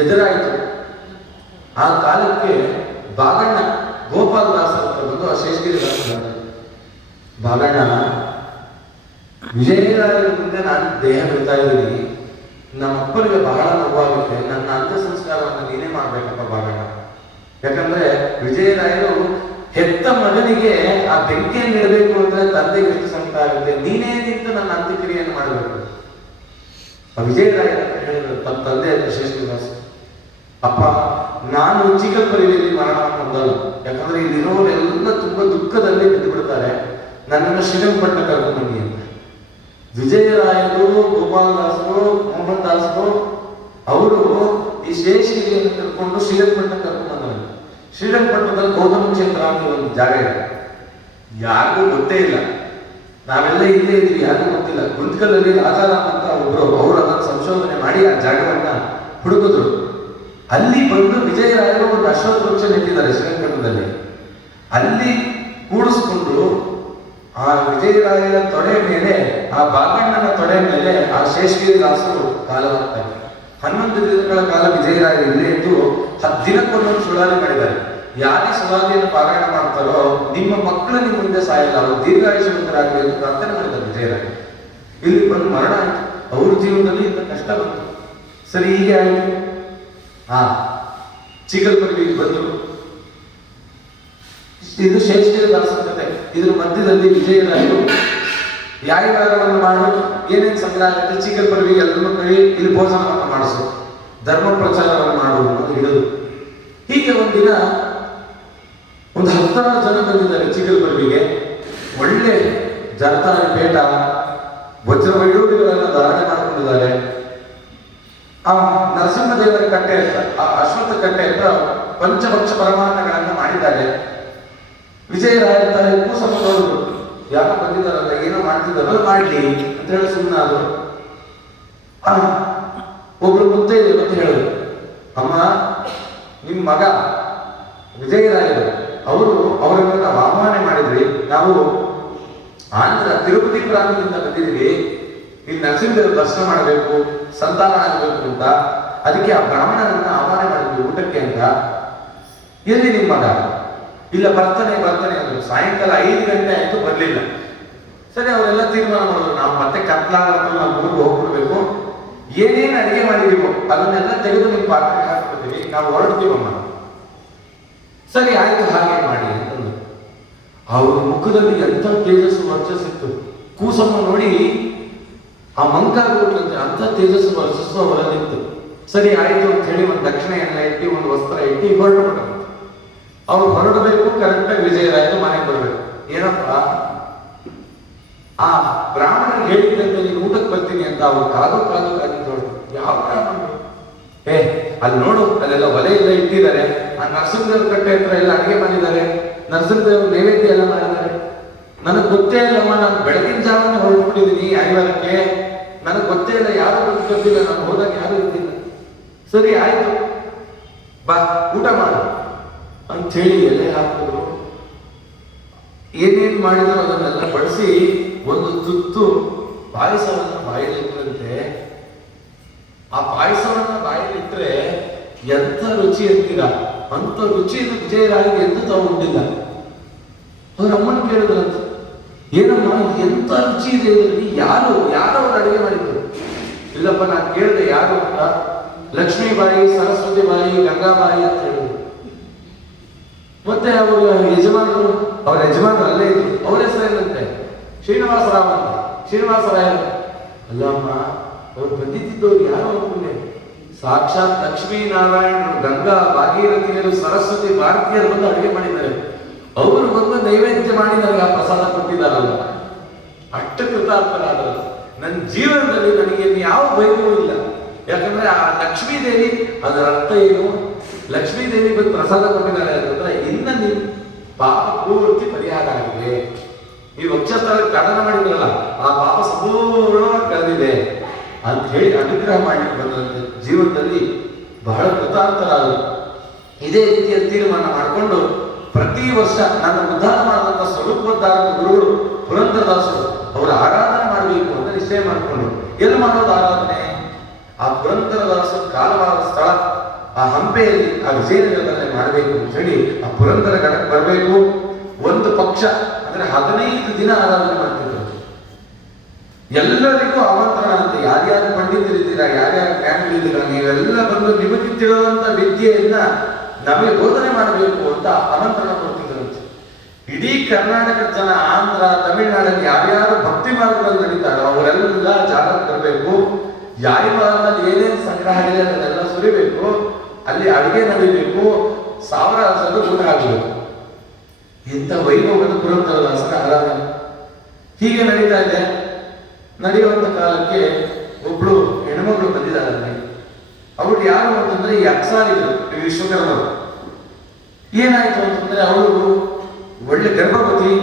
ಎದುರಾಯಿತು. ಆ ಕಾಲಕ್ಕೆ ಬಾಗಣ್ಣ ಗೋಪಾಲ ದಾಸ ಅಂತ ಬಂದು ಆ ಶೇಷಗಿರಿ ದಾಸ, ಬಾಗಣ್ಣ, ವಿಜಯರಾಯರ ಮುಂದೆ ನಾನು ದೇಹ ಬಿಡ್ತಾ ಇದ್ದೀನಿ, ನಮ್ಮ ಅಪ್ಪನಿಗೆ ಬಹಳ ನೋವಾಗುತ್ತೆ, ನನ್ನ ಅಂತ್ಯ ಸಂಸ್ಕಾರವನ್ನು ನೀನೇ ಮಾಡ್ಬೇಕಪ್ಪ ಬಾಗಣ್ಣ. ಯಾಕಂದ್ರೆ ವಿಜಯರಾಯರು ಹೆತ್ತ ಮಗನಿಗೆ ಆ ಬೆಂಕಿಯನ್ನು ಇಡಬೇಕು ಅಂದ್ರೆ ತಂದೆಗೆ ಎಷ್ಟು ಸಂಕಟ ಆಗುತ್ತೆ, ನೀನೇ ನಿಂತು ನನ್ನ ಅಂತ್ಯಕ್ರಿಯೆಯನ್ನು ಮಾಡಬೇಕು. ಆ ವಿಜಯರಾಯ ಹೇಳಿದ್ರು ತಮ್ಮ ತಂದೆ ಶೇಷಗಿರಿದಾಸ, ಅಪ್ಪ ನಾನು ಚಿಗಲ್ಪಲ್ಲಿಯಲ್ಲಿ ಮರಣ ಹೊಂದಲ್ಲ, ಯಾಕಂದ್ರೆ ಇಲ್ಲಿರೋರೆಲ್ಲ ತುಂಬಾ ದುಃಖದಲ್ಲಿ ಬಿದ್ದು ಬಿಡ್ತಾರೆ, ನನ್ನನ್ನು ಶ್ರೀರಂಗಪಟ್ಟಣ ಕರ್ಕೊಂಡು ಬನ್ನಿ ಅಂತ. ವಿಜಯರಾಯರು, ಗೋಪಾಲದಾಸರು, ಮೋಹನ್ ದಾಸರು ಅವರು ಈ ಶೇಷಗಿರಿಯನ್ನು ಕರ್ಕೊಂಡು ಶ್ರೀರಂಗಪಟ್ಟಣ ಕರ್ಕೊಂಡು ಬಂದವರು. ಶ್ರೀರಂಗಪಟ್ಟಣದಲ್ಲಿ ಗೌತಮ ಕ್ಷೇತ್ರ ಅಂತ ಒಂದು ಜಾಗ ಇದೆ, ಯಾರಿಗೂ ಗೊತ್ತೇ ಇಲ್ಲ. ನಾವೆಲ್ಲ ಇಲ್ಲೇ ಇದ್ವಿ, ಯಾರಿಗೂ ಗೊತ್ತಿಲ್ಲ. ಗುಂತ್ಕಲ್ಲಲ್ಲಿ ರಾಜಾರಾಮ್ ಅಂತ ಒಬ್ರು, ಅವರು ಅದನ್ನು ಸಂಶೋಧನೆ ಮಾಡಿ ಆ ಜಾಗವನ್ನ ಹುಡುಕಿದ್ರು. ಅಲ್ಲಿ ಬಂದು ವಿಜಯರಾಯರು ಒಂದು ಅಶ್ವತ್ಥ ವೃಕ್ಷ ನೆಟ್ಟಿದ್ದಾರೆ ಶ್ರೀರಂಗಪಟ್ಟಣದಲ್ಲಿ. ಅಲ್ಲಿ ಕೂಡಿಸ್ಕೊಂಡು ಆ ವಿಜಯರಾಯರ ತೊಡೆ ಮೇಲೆ, ಆ ಬಾಗಣ್ಣನ ತೊಡೆ ಮೇಲೆ ಆ ಶೇಷಗಿರಿ ದಾಸರು ಕಾಲವಾಗ್ತಾರೆ. 11 ದಿನಗಳ ಕಾಲ ವಿಜಯರಾಯರು ಇಲ್ಲೇ ಇದ್ದು 10 ದಿನಕ್ಕೊಂದೊಂದು ಸುಳಾದಿ ಮಾಡಿದ್ದಾರೆ. ಯಾರೇ ಸುಳಾದಿಯನ್ನು ಪಾರಾಯಣ ಮಾಡ್ತಾರೋ ನಿಮ್ಮ ಮಕ್ಕಳು ನಿಮ್ಮ ಮುಂದೆ ಸಾಯಲ್ಲ, ಅವರು ದೀರ್ಘಾಯುಷ್ಯವಂತರಾಗಲಿ ಎಂದು ಪ್ರಾರ್ಥನೆ ಮಾಡಿದ್ದಾರೆ ವಿಜಯರಾಯ. ಇಲ್ಲಿ ಬಂದು ಮರಣ ಆಯ್ತು, ಅವ್ರ ಜೀವನದಲ್ಲಿ ಇಂಥ ಕಷ್ಟ ಬಂತು. ಸರಿ, ಹೀಗೆ ಆಯ್ತು. ಚಿಗಲ್ಪಲ್ಲಿಗೆ ಬಂದರು. ಇದು ಶೇಷಗಿರಿ ದಾಸರ ಕಥೆ. ಇದ್ರ ಮಧ್ಯದಲ್ಲಿ ವಿಜಯರಾಯರು ಯಾರಿಗಾರವನ್ನು ಮಾಡೋದು, ಏನೇನು ಸಂಗ್ರಹ ಆಗುತ್ತೆ, ಚಿಗಲ್ಪಲ್ಲಿಗೆ ಎಲ್ಲರೂ ಕೈ ಇಲ್ಲಿ ಭೋಜನವನ್ನು ಮಾಡಿಸು, ಧರ್ಮ ಪ್ರಚಾರವನ್ನು ಮಾಡುವುದು ಅಂತ ಹಿಡಿದು. ಹೀಗೆ ಒಂದಿನ ಒಂದು 10 ಜನ ಬಂದಿದ್ದಾರೆ ಚಿಗಲ್ಪಲ್ಲಿಗೆ. ಒಳ್ಳೆ ಜರತಾರಿ ಪೇಟ, ವಜ್ರ ವೈಡೂರ್ಯಗಳನ್ನು ಧಾರಣೆ ಮಾಡಿಕೊಂಡಿದ್ದಾರೆ. ಆ ನರಸಿಂಹದೇವರ ಕಟ್ಟೆ ಹತ್ರ, ಆ ಅಶ್ವತ್ಥ ಕಟ್ಟೆ ಹತ್ರ ಪಂಚಭಕ್ಷ ಪರಮಾನ್ನಗಳನ್ನು ಮಾಡಿದ್ದಾರೆ. ವಿಜಯರಾಯಂತಾರೆ ಕೂಸನ್ನು ನೋಡಿದ್ರು, ಯಾರೋ ಬಂದಿದ್ದಾರಲ್ಲ, ಏನೋ ಮಾಡ್ತಿದ್ದಾರೋ ಮಾಡ್ಲಿ ಅಂತ ಹೇಳಿ ಸುಮ್ಮನಾದ್ರು. ಒಬ್ರು ಮುತ್ತೈದೆ ಅಂತ ಹೇಳಿದ್ರು, ಅಮ್ಮ ನಿಮ್ಮ ಮಗ ವಿಜಯರಾಯರು ಅವರನ್ನು ನಾವು ಆಹ್ವಾನ ಮಾಡಿದ್ವಿ, ನಾವು ಆಂಧ್ರ ತಿರುಪತಿ ಪ್ರಾಂತದಿಂದ ಬಂದಿದ್ದೀವಿ, ಇಲ್ಲಿ ನರಸಿಂಹದೇವರು ದರ್ಶನ ಮಾಡಬೇಕು, ಸಂತಾನ ಆಗಬೇಕು ಅಂತ, ಅದಕ್ಕೆ ಆ ಬ್ರಾಹ್ಮಣರನ್ನ ಆಹ್ವಾನ ಮಾಡಿದ್ವಿ ಊಟಕ್ಕೆ ಅಂತ. ಎಲ್ಲಿ ನಿಮ್ಮ ಮಗ? ಇಲ್ಲ ಬರ್ತಾನೆ ಅಂದ್ರು. ಸಾಯಂಕಾಲ 5 ಗಂಟೆ ಆಯ್ತು, ಬರ್ಲಿಲ್ಲ. ಸರಿ, ಅವರೆಲ್ಲ ತೀರ್ಮಾನ ಮಾಡಿದ್ರು, ನಾವು ಮತ್ತೆ ಕತ್ಲಾಗಬೇಕು, ನಾವು ಊರಿಗೆ ಹೋಗ್ಬಿಡ್ಬೇಕು, ಏನೇನು ಅಡಿಗೆ ಮಾಡಿದೀವೋ ಅದನ್ನೆಲ್ಲ ತೆಗೆದು ನಿಮ್ಮ ಪಾತ್ರೆಗೆ ಹಾಕ್ಬಿಡ್ತೀವಿ, ನಾವು ಹೊರಡ್ತೀವಮ್ಮ. ಸರಿ ಆಯ್ತು, ಹಾಗೆ ಮಾಡಿ ಅಂತಂದ್ರು. ಅವ್ರ ಮುಖದಲ್ಲಿ ಎಂಥ ತೇಜಸ್ಸು ವರ್ಚಸ್ಸಿತ್ತು. ಕೂಸಮ್ಮ ನೋಡಿ ಆ ಮಂಕಾಗ್ಬಿಟ್ರಂತೆ, ಅಂಥ ತೇಜಸ್ಸು ವರ್ಚಸ್ಸು ಅವರಲ್ಲಿತ್ತು. ಸರಿ ಆಯ್ತು ಅಂತ ಹೇಳಿ ಒಂದು ದಕ್ಷಿಣೆಯನ್ನ ಇಟ್ಟು, ಒಂದು ವಸ್ತ್ರ ಇಟ್ಟು ಹೊರಟು. ಅವ್ರು ಹೊರಡಬೇಕು, ಕರೆಕ್ಟಾಗಿ ವಿಜಯರಾಯರು ಮನೆಗೆ ಬರಬೇಕು. ಏನಪ್ಪ, ಆ ಬ್ರಾಹ್ಮಣರಿಗೆ ಹೇಳಿದ್ದಂತೆ ನೀನು ಊಟಕ್ಕೆ ಬರ್ತೀನಿ ಅಂತ ಅವ್ರು ಕಾದು ನೋಡು. ಯಾವ ಬ್ರಾಹ್ಮಣರು? ಅಲ್ಲಿ ನೋಡು, ಅಲ್ಲೆಲ್ಲ ಒಲೆ ಎಲ್ಲ ಇಟ್ಟಿದ್ದಾರೆ, ಆ ನರಸಿಂಹದೇವ್ರ ಕಟ್ಟೆ ಹತ್ರ ಎಲ್ಲ ಅಡಿಗೆ ಮಾಡಿದ್ದಾರೆ, ನರಸಿಂಹದೇವ್ರ ನೈವೇದ್ಯ ಎಲ್ಲ ಮಾಡಿದ್ದಾರೆ. ನನಗೆ ಗೊತ್ತೇ ಇಲ್ಲಮ್ಮ, ನಾನು ಬೆಳಗಿನ ಜಾವನೇ ಹೊರಟ್ಬಿಟ್ಟಿದ್ದೀನಿ ಐವಾರಕ್ಕೆ, ನನಗೆ ಗೊತ್ತೇ ಇಲ್ಲ, ಯಾರು ಗೊತ್ತಿಲ್ಲ, ನಾನು ಹೋದಾಗ ಯಾರು ಇರ್ತಿಲ್ಲ. ಸರಿ ಆಯ್ತು, ಬಾ ಊಟ ಮಾಡು ಅಂತ ಹೇಳಿ ಎಲೆ ಹಾಕಿದ್ರು. ಏನೇನ್ ಮಾಡಿದ್ರು ಅದನ್ನೆಲ್ಲ ಬಳಸಿ ಒಂದು ತುತ್ತು ಪಾಯಸವನ್ನ ಬಾಯಲ್ಲಿಟ್ಟರಂತೆ. ಆ ಪಾಯಸವನ್ನ ಬಾಯಲ್ಲಿಟ್ರೆ ಎಂಥ ರುಚಿ ಅಂತೀರಾ, ಅಂತ ರುಚಿಯನ್ನು ವಿಜಯರಾಯರಿಗೆ ಎಂದು ತಾವು ಉಂಟಿಲ್ಲ. ಅವ್ರ ಅಮ್ಮನ ಕೇಳಿದ್ರಂತ, ಏನಮ್ಮ ಎಂತ ರುಚಿ ಇದೆ ಇದರಲ್ಲಿ, ಯಾರು ಅವ್ರು ಅಡುಗೆ ಮಾಡಿದ್ರು? ಇಲ್ಲಪ್ಪ, ನಾನು ಕೇಳಿದೆ ಯಾರು ಅಂತ. ಲಕ್ಷ್ಮೀಬಾಯಿ, ಸರಸ್ವತಿ ಬಾಯಿ, ಗಂಗಾಬಾಯಿ ಅಂತ ಹೇಳಿದ್ರು. ಮತ್ತೆ ಅವ್ರ ಯಜಮಾನರು ಅಲ್ಲೇ ಇದ್ರು, ಅವ್ರ ಹೆಸರೇನಂತೆ? ಶ್ರೀನಿವಾಸರಾವ್ ಅಂತ. ಶ್ರೀನಿವಾಸರಾಯ ಅಲ್ಲಮ್ಮ, ಅವ್ರು ಬಂದಿದ್ದವ್ರು ಯಾರು ಅಂದ್ಕೊಂಡೆ? ಸಾಕ್ಷಾತ್ ಲಕ್ಷ್ಮೀನಾರಾಯಣರು, ಗಂಗಾ, ಭಾಗೀರಥಿಯರು, ಸರಸ್ವತಿ, ಭಾರತೀಯರು ಬಂದು ಅಡುಗೆ ಮಾಡಿದ್ದಾರೆ. ಅವರು ಬಂದು ನೈವೇದ್ಯ ಮಾಡಿ ನನಗೆ ಆ ಪ್ರಸಾದ ಕೊಟ್ಟಿದ್ದಾರಲ್ಲ, ಅಷ್ಟು ಕೃತಾರ್ಥರಾದರು. ನನ್ನ ಜೀವನದಲ್ಲಿ ನನಗೆ ಯಾವ ಭಯವೂ ಇಲ್ಲ. ಯಾಕಂದ್ರೆ ಆ ಲಕ್ಷ್ಮೀದೇವಿ, ಅದರ ಅರ್ಥ ಏನು? ಲಕ್ಷ್ಮೀದೇವಿ ಬಂದು ಪ್ರಸಾದ ಕೊಟ್ಟಿದ್ದಾರೆ ಅಂತಂದ್ರೆ ಇನ್ನ ನಿಮ್ ಪಾಪ ಪೂರ್ತಿ ಪರಿಹಾರ ಆಗಿದೆ. ಈ ವಕ್ಷಸ್ಥಳಕ್ಕೆ ಕಡನ ಮಾಡಿದ್ರಲ್ಲ, ಆ ಪಾಪ ಸಂಪೂರ್ಣವಾಗಿ ಕಳೆದಿದೆ ಅಂತ ಹೇಳಿ ಅನುಗ್ರಹ ಮಾಡಲಿಕ್ಕೆ ಬಂದಂತೆ ಜೀವನದಲ್ಲಿ ಬಹಳ ಕೃತಾರ್ಥರಾದರು. ಇದೇ ರೀತಿಯ ತೀರ್ಮಾನ ಮಾಡಿಕೊಂಡು ಪ್ರತಿ ವರ್ಷ ನನ್ನ ಉದ್ಧಾರ ಮಾಡಿದಂಥ ಸ್ವರೂಪೋದ್ಧಾರಕ ಗುರುಗಳು ಪುರಂದರದಾಸರು ಅವರ ಆರಾಧನೆ ಮಾಡಬೇಕು ಅಂತ ನಿಶ್ಚಯ ಮಾಡಿಕೊಂಡು, ಎಲ್ಲಿ ಮಾಡೋದು ಆರಾಧನೆ? ಆ ಪುರಂದರದಾಸರ ಕಾಲವಾದ ಸ್ಥಳ ಆ ಹಂಪೆಯಲ್ಲಿ, ಆ ವಿಜಯನಗರದಲ್ಲೇ ಮಾಡಬೇಕು ಅಂತ ಹೇಳಿ ಆ ಪುರಂದರ ಗಣಕ್ಕೆ ಬರಬೇಕು. ಒಂದು ಪಕ್ಷ ಅಂದ್ರೆ 15 ದಿನ ಆರಾಧನೆ ಮಾಡ್ತಿದ್ರು. ಎಲ್ಲರಿಗೂ ಆಮಂತ್ರಣ ಅಂತ, ಯಾರ್ಯಾರು ಪಂಡಿತರಿದ್ದೀರಾ, ಯಾರ್ಯಾರು ಜ್ಞಾನಿಗಳಿದ್ದೀರಾ, ನೀವೆಲ್ಲ ಬಂದು ನಿಮಗೆ ತಿಳಿದಂತ ವಿದ್ಯೆಯನ್ನ ನಮಗೆ ಬೋಧನೆ ಮಾಡಬೇಕು ಅಂತ ಆಮಂತ್ರಣ ಕೊಡ್ತಿದ್ರಂತೆ. ಇಡೀ ಕರ್ನಾಟಕದ ಜನ, ಆಂಧ್ರ, ತಮಿಳುನಾಡಲ್ಲಿ ಯಾರ್ಯಾರು ಭಕ್ತಿ ಮಾರ್ಗದಲ್ಲಿ ನಡೀತಾರೋ ಅವರೆಲ್ಲ ಜಾಗಕ್ಕೆ ಬರಬೇಕು. ಯಾಯವಾರದಲ್ಲಿ ಏನೇನು ಸಂಗ್ರಹ ಇದೆ ಅದನ್ನೆಲ್ಲ ಸುರಿಬೇಕು, ಅಲ್ಲಿ ಅಡುಗೆ ನಡೀಬೇಕು, 1000 ಜನ ಊಟ ಆಗಬೇಕು. ಇಂಥ ವೈಭವದ ಪುರಂದರದಾಸರ ಆರಾಧನೆ ಹೀಗೆ ನಡೀತಾ ಇದೆ. ನಡೆಯುವಂತ ಕಾಲಕ್ಕೆ ಒಬ್ಳು ಹೆಣ್ಮಗಳು ಬಂದಿದ್ದಾಳೆ. ಅವಳು ಯಾರು ಅಂತಂದ್ರೆ ಈ ಅಕ್ಸಾರಿಗಳು, ವಿಶ್ವಕರ್ಮರು. ಏನಾಯ್ತು ಅಂತಂದ್ರೆ ಅವಳು ಒಳ್ಳೆ ಗರ್ಭವತಿ,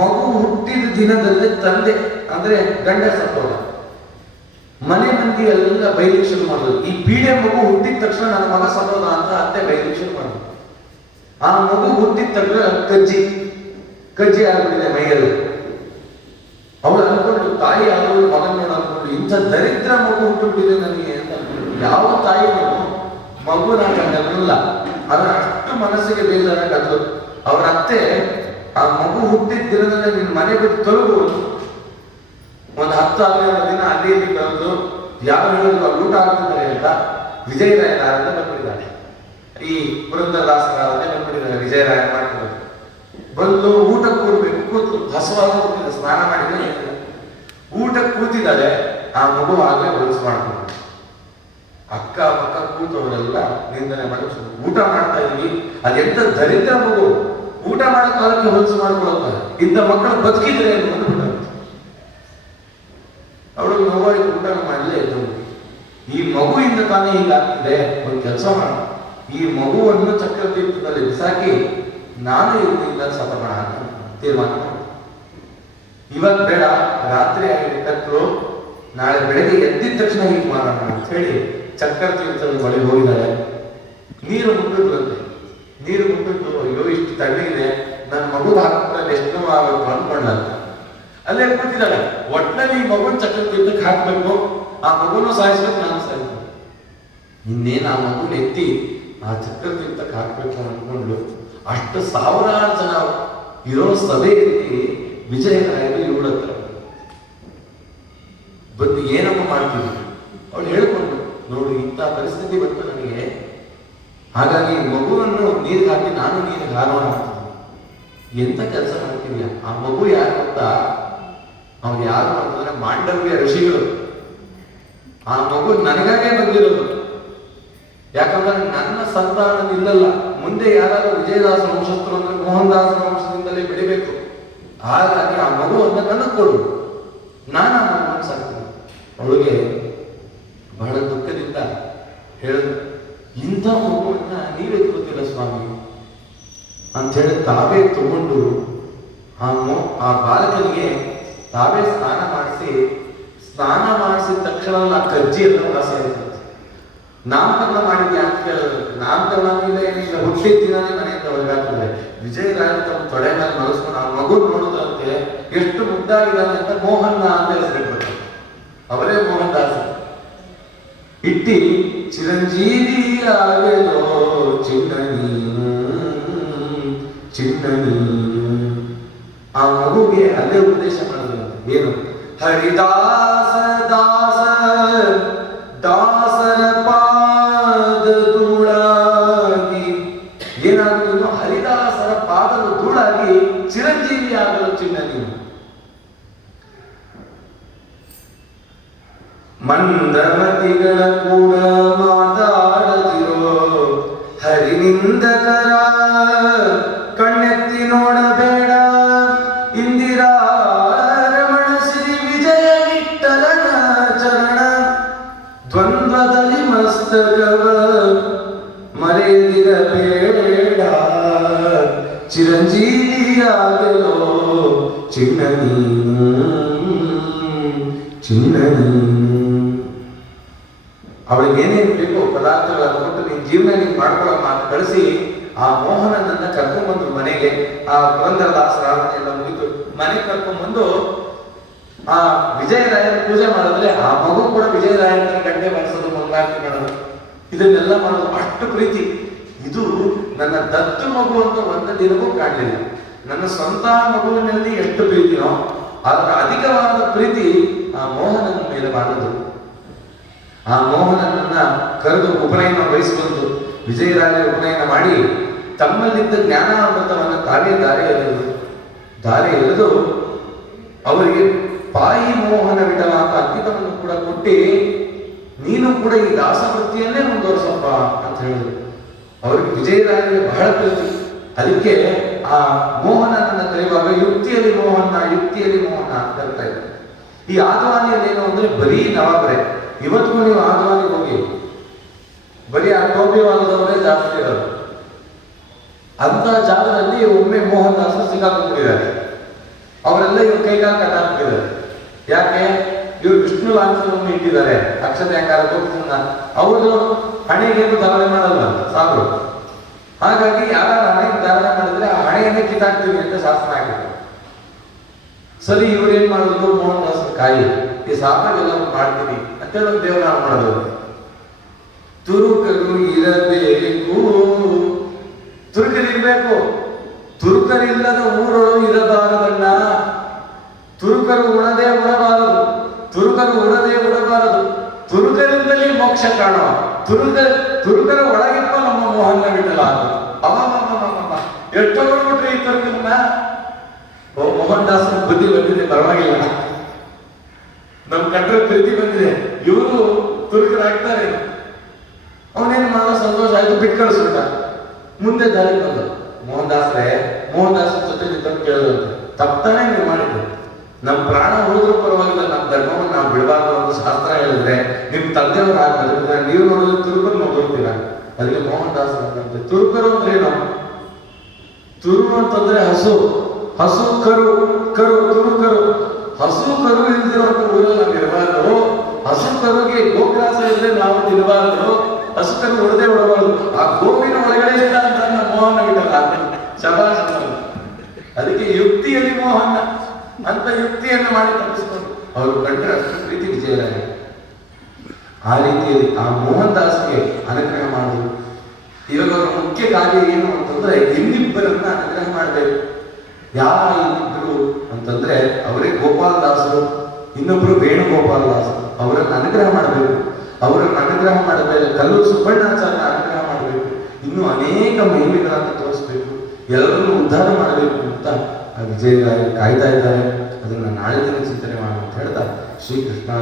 ಮಗು ಹುಟ್ಟಿದ ದಿನದಲ್ಲೇ ತಂದೆ ಅಂದ್ರೆ ಗಂಡ ಸತ್ತೋದ. ಮನೆ ಮಂದಿ ಎಲ್ಲ ಬೈಲಿಕ್ಕೆ ಶುರು ಮಾಡೋದು. ಈ ಪೀಡೆ ಮಗು ಹುಟ್ಟಿದ ತಕ್ಷಣ ನನ್ನ ಮಗ ಸತ್ತೋದ ಅಂತ ಅತ್ತೆ ಬೈಲಿಕ್ಕೆ ಶುರು ಮಾಡೋದು. ಆ ಮಗು ಹುಟ್ಟಿದ ತಕ್ಷಣ ಕಜ್ಜಿ ಆಗ್ಬಿಟ್ಟಿದೆ ಮೈಯಲ್ಲಿ. ಅವಳು ಅನ್ಕೊಂಡು, ತಾಯಿ ಆದವಳು ಮಗನ್ ನೋಡ ಅನ್ಕೊಂಡು, ಇಂಥ ದರಿದ್ರ ಮಗು ಹುಟ್ಟುಬಿಟ್ಟಿದೆ ನನಗೆ ಅಂತ ಅನ್ಕೊಂಡು. ಯಾವ ತಾಯಿನೂ ಮಗು ನಾಕಲ್ಲ, ಅದರ ಅಷ್ಟು ಮನಸ್ಸಿಗೆ ಬೇಜಾರಾಗದು. ಅವರ ಅತ್ತೆ ಆ ಮಗು ಹುಟ್ಟಿದ ದಿನದಲ್ಲೇ ನಿನ್ನ ಮನೆ ಬಿಟ್ಟು ತೊಲಗು, ಒಂದು 10-11 ದಿನ ಅಲ್ಲಿ ಇಲ್ಲಿ ಕಳೆದು ಯಾರು ಹೇಳಿದ್ರು ಅಲ್ಲಿ ಊಟ ಆಗ್ತಿದ್ದಾರೆ ಅಂತ ವಿಜಯರಾಯನಾರನ್ನ ಬಂದ್ಬಿಟ್ಟಿದ್ದಾರೆ. ಈ ಪುರಂದರದಾಸರಾರನ್ನೇ ಬಂದ್ಬಿಟ್ಟಿದ್ದಾರೆ ವಿಜಯರಾಯ ಮಾಡ್ತಿದ್ದಾರೆ. ಬಂದು ಊಟಕ್ಕೆ ಕೂರ್ಬೇಕು, ಕೂತು ಹಸುವಾಗ ಸ್ನಾನ ಮಾಡಿದ್ರೆ ಊಟಕ್ಕೆ ಕೂತಿದ್ದಾರೆ. ಆ ಮಗು ಆಗಲೇ ಹೊಲಸು ಮಾಡ್ಕೊಂಡು ಅಕ್ಕ ಪಕ್ಕ ಕೂತವರೆಲ್ಲ ನಿಂದನೆ ಮಾಡಿ ಊಟ ಮಾಡ್ತಾ ಇದೀವಿ, ಅದೆಂತ ದರಿದ್ರ ಮಗು, ಊಟ ಮಾಡೋ ಕಾಲಕ್ಕೆ ಹೊಲಸು ಮಾಡ್ಕೊಳ್ತಾರೆ, ಇಂಥ ಮಕ್ಕಳು ಬದುಕಿದ್ರೆ ಅಂದ್ಬಿಟ್ಟಾರೆ. ಅವಳು ನೋವಾಯ್ತು, ಊಟ ಮಾಡಲೇ ಇದ್ದು. ಈ ಮಗುವಿಂದ ತಾನೇ ಹೀಗಾಗ್ತಿದೆ, ಒಂದು ಕೆಲಸ ಮಾಡ, ಈ ಮಗುವನ್ನು ಚಕ್ರತೀರ್ಥದಲ್ಲಿ ಬಿಸಾಕಿ ನಾನು ಇದರಿಂದ ಸತಪಣ ಅಂತ ತೀರ್ಮಾನ ಮಾಡಿ. ಇವಾಗ ಬೇಡ, ರಾತ್ರಿ ಆಗಿದೆ, ಕತ್ಲು, ನಾಳೆ ಬೆಳಗ್ಗೆ ಎದ್ದಿದ ತಕ್ಷಣ ಹೀಗೆ ಮಾಡೋಣ ಅಂತ ಹೇಳಿ ಚಕ್ರತೀರ್ಥದ ಬಳಿ ಹೋಗಿದ್ದಾರೆ. ನೀರು ಮುಟ್ಟಿದ್ರಂತೆ. ನೀರು ಮುಟ್ಟಿದ್ದು, ಅಯ್ಯೋ ಇಷ್ಟು ತಣ್ಣಗಿದೆ, ನನ್ನ ಮಗು ಹಾಕಿದ್ರೆ ಎಷ್ಟು ಆಗಬೇಕು ಅನ್ಕೊಂಡಂತ ಅಲ್ಲೇ ಕೂತಿದ್ದಾಳೆ. ಒಟ್ಟಿನಲ್ಲಿ ಈ ಮಗುನ ಚಕ್ರತೀರ್ಥಕ್ಕೆ ಹಾಕ್ಬೇಕು, ಆ ಮಗುನು ಸಾಯಿಸ್ಬೇಕು, ನಾನು ಸಾಯಿಸ್ಬೇಕು. ಇನ್ನೇನು ಆ ಮಗುನ ಎತ್ತಿ ಆ ಚಕ್ರತೀರ್ಥಕ್ಕೆ ಹಾಕ್ಬೇಕು ಅನ್ಕೊಂಡು ಅಷ್ಟು ಸಾವಿರಾರು ಜನ ಇರೋ ಸಭೆಯಲ್ಲಿ ವಿಜಯರಾಯರು ಇವಳ ಹತ್ರ ಬಂದು ಏನಪ್ಪ ಮಾಡ್ತೀವಿ, ಅವಳು ಹೇಳ್ಕೊಂಡು, ನೋಡು ಇಂಥ ಪರಿಸ್ಥಿತಿ ಬಂತು ನನಗೆ, ಹಾಗಾಗಿ ಮಗುವನ್ನು ನೀರಿಗೆ ಹಾಕಿ ನಾನು ನೀರಿಗೆ ಹಾರೋಣ ಮಾಡ್ತೀನಿ. ಎಂತ ಕೆಲಸ ಮಾಡ್ತೀವಿ? ಆ ಮಗು ಯಾರು ಅಂತ, ಅವ್ರು ಯಾರು ಅಂತಂದ್ರೆ ಮಾಂಡವ್ಯ ಋಷಿಗಳು. ಆ ಮಗು ನನಗಾಗೆ ಬಂದಿರೋದು, ಯಾಕಂದ್ರೆ ನನ್ನ ಸಂತಾನ ನಿಲ್ಲಲ್ಲ, ಮುಂದೆ ಯಾರಾದ್ರೂ ವಿಜಯದಾಸ ವಂಶಸ್ಥರು ಅಂದ್ರೆ ಮೋಹನ್ ದಾಸರ ವಂಶದಿಂದಲೇ ಬೆಳಿಬೇಕು. ಹಾಗಾಗಿ ಆ ಮಗುವನ್ನು ನನಗೆ ಕೊಡು, ನಾನು ಆ ಮಗುವನ್ನು ಸಾಕ್ತೀನಿ. ಅವಳಿಗೆ ಬಹಳ ದುಃಖದಿಂದ ಹೇಳಿದ್ರು, ಇಂಥ ಮಗುವನ್ನ ನೀವೇ ಗೊತ್ತಿಲ್ಲ ಸ್ವಾಮಿ ಅಂತ ಹೇಳಿ ತಾವೇ ತಗೊಂಡು ಆ ಬಾಲಕನಿಗೆ ತಾವೇ ಸ್ನಾನ ಮಾಡಿಸಿದ ತಕ್ಷಣ ಆ ಕಜ್ಜಿ ಎಲ್ಲ ವಾಸ ಆಯ್ತಂತೆ. ನಾಮಕರಣ ಮಾಡಿದ್ಯಾ ಅಂತ ಕೇಳಿದ್ರು. ನಾಮಕರಣ ಇಲ್ಲ, ಏನಿಲ್ಲ, ಹುಟ್ಟಿದ ದಿನಾನೇ ಮನೆಯಿಂದ ಹೊರಗಾಗ್ತದೆ. ವಿಜಯರಾಯರು ತಮ್ಮ ತೊಡೆ ಮೇಲೆ ಮಲಸ್ಕೊಂಡು ಆ ಮಗು ನೋಡುದಂತೆ, ಎಷ್ಟು ಮುದ್ದಾಗಿದ್ದಾನೆ ಅಂತ ಮೋಹನ್ ಅಂತ ಹೆಸರಿಡ್ಬೇಕು. ಅವರೇ ಮೋಹನ್ ದಾಸ. ಇಟ್ಟಿ ಚಿರಂಜೀವಿ ಆಗಲೋ ಚಿನ್ನ ನೀನು, ಚಿನ್ನ ನೀನು. ಆ ಮಗುಗೆ ಅದೇ ಉದ್ದೇಶ ಮಾಡಿದ್ರು. ಏನು? ಹರಿದಾಸ ದಾಸ ದಾಸರ ಪಾದ ಧೂಳಾಗಿ, ಏನಾದ್ರು ಹರಿದಾಸರ ಪಾದದ ಧೂಳಾಗಿ ಚಿರಂಜೀವಿ ಆಗಲು ಚಿನ್ನ ನೀನು. ಮಂದಮತಿಗಳ ಕೂಡ ಮಾತಾಡದಿರೋ ಹರಿನಿಂದಕರ ಕಣ್ಣೆತ್ತಿ ನೋಡಬೇಡ. ಇಂದಿರಾ ರಮಣ ಶ್ರೀ ವಿಜಯ ವಿಠಲನ ಚರಣ ದ್ವಂದ್ವದಲ್ಲಿ ಮಸ್ತಕವ ಮರೆಯದಿರಬೇಡ. ಚಿರಂಜೀವಿಯಾಗಲೋ ಚಿನ್ನ ನೀನು, ಚಿನ್ನ ನೀನು. ಅವಳಿಗೆ ಏನೇನು ಬೇಕು ಪದಾರ್ಥಗಳನ್ನು ಕೊಟ್ಟು ನಿನ್ನ ಜೀವನ ನೀನು ಮಾಡ್ಕೊಳ್ಳೋ ಮಾತು ಕಳಿಸಿ ಆ ಮೋಹನನನ್ನ ಕರ್ಕೊಂಡ್ಬಂದು ಮನೆಗೆ. ಆ ಪುರಂದರದಾಸರ ಆರಾಧನೆ ಎಲ್ಲ ಮುಗಿತು, ಮನೆಗೆ ಕರ್ಕೊಂಡ್ಬಂದು ಆ ವಿಜಯರಾಯನ ಪೂಜೆ ಮಾಡಿದ್ರೆ ಆ ಮಗು ಕೂಡ ವಿಜಯರಾಯನ ಗಂಟೆ ಬಾರಿಸೋದು, ಮಂಗಳಾರತಿ ಮಾಡೋದು, ಇದನ್ನೆಲ್ಲ ಮಾಡೋದು. ಅಷ್ಟು ಪ್ರೀತಿ. ಇದು ನನ್ನ ದತ್ತು ಮಗು ಅಂತ ಒಂದು ದಿನವೂ ಕಾಣಲಿಲ್ಲ. ನನ್ನ ಸ್ವಂತ ಮಗುವಿನಲ್ಲಿ ಎಷ್ಟು ಪ್ರೀತಿನೋ ಅದರ ಅಧಿಕವಾದ ಪ್ರೀತಿ ಆ ಮೋಹನನ ಮೇಲೆ ಮಾಡೋದು. ಆ ಮೋಹನನನ್ನ ಕರೆದು ಉಪನಯನ ವಹಿಸಿಕೊಂಡು ವಿಜಯರಾಯ ಉಪನಯನ ಮಾಡಿ ತಮ್ಮಲ್ಲಿದ್ದ ಜ್ಞಾನಾಮೃತವನ್ನು ತಾವೇ ದಾರೆ ಎಳೆದು ಅವರಿಗೆ ಪಾಯಿ ಮೋಹನ ವಿಠಲ ಅಂತ ಅಂಕಿತವನ್ನು ಕೂಡ ಕೊಟ್ಟು, ನೀನು ಕೂಡ ಈ ದಾಸವೃತ್ತಿಯನ್ನೇ ಮುಂದುವರಿಸಪ್ಪ ಅಂತ ಹೇಳಿದ್ರು. ಅವರಿಗೆ ವಿಜಯರಾಯರಿಗೆ ಬಹಳ ಪ್ರೀತಿ. ಅದಕ್ಕೆ ಆ ಮೋಹನನನ್ನ ಕರೆಯುವಾಗ ಯುಕ್ತಿಯಲ್ಲಿ ಮೋಹನ ಅಂತ ಕರಿತಾ ಇದ್ದಾರೆ. ಈ ಆದ್ವಾನಿಯಲ್ಲಿ ಏನು ಅಂದ್ರೆ ಬರೀ ನವಾಬರೇ. ಇವತ್ತಿಗೂ ನೀವು ಆದ್ವಾನಿಗೆ ಹೋಗಿ ಬರೀ ಆ ಟೋಪಿವಾದದವರೇ ಜಾಸ್ತಿ ಇರೋದು. ಅಂತ ಜಾಗದಲ್ಲಿ ಒಮ್ಮೆ ಮೋಹನ್ ದಾಸರು ಸಿಕ್ಕಾಕೊಂಡಿದ್ದಾರೆ. ಅವರೆಲ್ಲ ಇವ್ರ ಕೈಗಾಲ ಕಟ್ಟಾಕ್ತಿದ್ದಾರೆ. ಯಾಕೆ? ಇವ್ರು ವಿಷ್ಣು ಲಾಂಛನವನ್ನು ಇಟ್ಟಿದ್ದಾರೆ, ಅಕ್ಷತೆ ಅಂಗಾರ ಗೋಪನ್ನ. ಅವರು ಹಣೆಗೇನು ಧಾರಣೆ ಮಾಡಲ್ಲ ಸಾಧು. ಹಾಗಾಗಿ ಯಾರ ಹಣೆಗೆ ಧಾರಣೆ ಮಾಡಿದ್ರೆ ಆ ಹಣೆಯನ್ನೇ ಕಿತ್ತಾಕ್ತೀವಿ ಅಂತ ಶಾಸ್ತ್ರ ಆಗಿತ್ತು. ಸರಿ, ಇವ್ರೇನ್ ಮಾಡಿದ್ರು, ಮೋಹನ್ ದಾಸರ ಕಾಯಿ ಈ ಸಾಧನೆಲ್ಲ ಮಾಡ್ತೀವಿ ಅಂತೇಳಿ ಒಂದು ದೇವನಾಮ ಮಾಡೋದು. ತುರುಕರು ಇರಬೇಕು, ತುರುಕರಿರ್ಬೇಕು. ತುರುಕರಿಲ್ಲದ ಊರೊಳು ಇರಬಾರದಣ್ಣ. ತುರುಕರು ಉಣದೇ ಉಣಬಾರದು, ತುರುಕರು ಉಣಬಾರದು. ತುರುಕರಿಂದಲೇ ಮೋಕ್ಷ ಕಾಣೋ. ತುರುಕರ ಒಳಗಿಪ್ಪ ನಮ್ಮ ಮೋಹನ ವಿಠಲ ಅದು. ಎಷ್ಟು ನೋಡ್ಬಿಟ್ರಿ ಈ ತುರುಕರನ್ನ. ಮೋಹನ್ ದಾಸನ ಬುದ್ಧಿ ಬಂದಿದೆ, ಪರವಾಗಿಲ್ಲ, ನಮ್ ಕಂಡ್ರೆ ಪ್ರೀತಿ ಬಂದಿದೆ, ಇವರು ತುರುಕರಾಗ್ತಾರೆ. ಅವನೇನು ಮಾಡೋ ಸಂತೋಷ ಆಯ್ತು, ಬಿಟ್ಟು ಕಳಿಸ್ಬಿಟ್ಟ. ಮುಂದೆ ದಾರಿ ಬಂದ ಮೋಹನ್ ದಾಸರ ಜೊತೆ ನಿಂತ ಕೇಳಿದಂತೆ, ತಪ್ಪಾನೆ ನೀವು ಮಾಡಿದ್ರು, ನಮ್ಮ ಪ್ರಾಣ ಉಳಿದ್ರು ಪರವಾಗಿಲ್ಲ, ನಮ್ಮ ಧರ್ಮವನ್ನು ನಾವು ಬಿಡಬಾರ್ದು ಅಂತ ಶಾಸ್ತ್ರ ಹೇಳಿದ್ರೆ ನಿಮ್ಮ ತಂದೆಯವರು ಆಗ್ತಾರೆ. ನೀವು ನೋಡಿದ್ರೆ ತುರುಕರು ನೋಡ್ತೀರಾ. ಅದಕ್ಕೆ ಮೋಹನ್ ದಾಸ್ ಅಂತಂದ್ರೆ ತುರುಕರು ಅಂದ್ರೆ ಏನು? ತುರು ಅಂತಂದ್ರೆ ಹಸು, ಹಸು ಕರು, ಕರು ತುರುಕರು. ಹಸು ಕರು ಇಲ್ದಿರುವಂತ ಊರಲ್ಲಿ ನಾವು ಇರಬಾರ್ದು. ಹಸು ಕರುಗೆ ಗೋಗ್ರಾಸ ಇದ್ರೆ ನಾವು ತಿನ್ನಬಾರ್ದು. ಹಸು ಕರು ಹೊಡೆದೇ ಹೊಡಬಾರ್ದು. ಆ ಗೋವಿನ ಒಳಗಡೆ ಇಲ್ಲ ಅಂತ ನಮ್ಮ ಮೋಹನ ಬಿಟ್ಟಲ್ಲ. ಶಬಾಷ್. ಅದಕ್ಕೆ ಯುಕ್ತಿಯಲ್ಲಿ ಮೋಹನ ಅಂತ ಯುಕ್ತಿಯನ್ನು ಮಾಡಿ ತಪ್ಪಿಸ್ಕೊಂಡು ಅವರು ಕಂಡ್ರೆ ಅಷ್ಟು ಪ್ರೀತಿ ವಿಜಯರಾಯ. ಆ ರೀತಿಯಲ್ಲಿ ಆ ಮೋಹನ್ ದಾಸ್ಗೆ ಅನುಗ್ರಹ ಮಾಡುವುದು. ಇವಾಗ ಅವರ ಮುಖ್ಯ ಕಾರ್ಯ ಏನು ಅಂತಂದ್ರೆ ಇನ್ನಿಬ್ಬರನ್ನ ಅನುಗ್ರಹ ಮಾಡಬೇಕು. ಯಾವ ಇನ್ನಿಬ್ಬರು ಅಂತಂದ್ರೆ ಅವರೇ ಗೋಪಾಲ ದಾಸರು, ಇನ್ನೊಬ್ರು ವೇಣುಗೋಪಾಲ ದಾಸರು. ಅವರನ್ನು ಅನುಗ್ರಹ ಮಾಡಬೇಕು. ಅವರನ್ನು ಅನುಗ್ರಹ ಮಾಡಬೇಕು. ಕಲ್ಲೂರು ಸುಬ್ಬಣ್ಣಾಚಾರ್ಯ ಅನುಗ್ರಹ ಮಾಡಬೇಕು. ಇನ್ನೂ ಅನೇಕ ಮಹಿಳೆಗಳನ್ನು ತೋರಿಸ್ಬೇಕು. ಎಲ್ಲರನ್ನೂ ಉದ್ಧಾರ ಮಾಡಬೇಕು ಅಂತ ವಿಜಯರಾಯ ಕಾಯ್ತಾ ಇದ್ದಾರೆ. ಅದನ್ನು ನಾಳೆ ದಿನ ಚಿಂತನೆ ಮಾಡೋಣ ಅಂತ ಹೇಳ್ತಾ ಶ್ರೀಕೃಷ್ಣ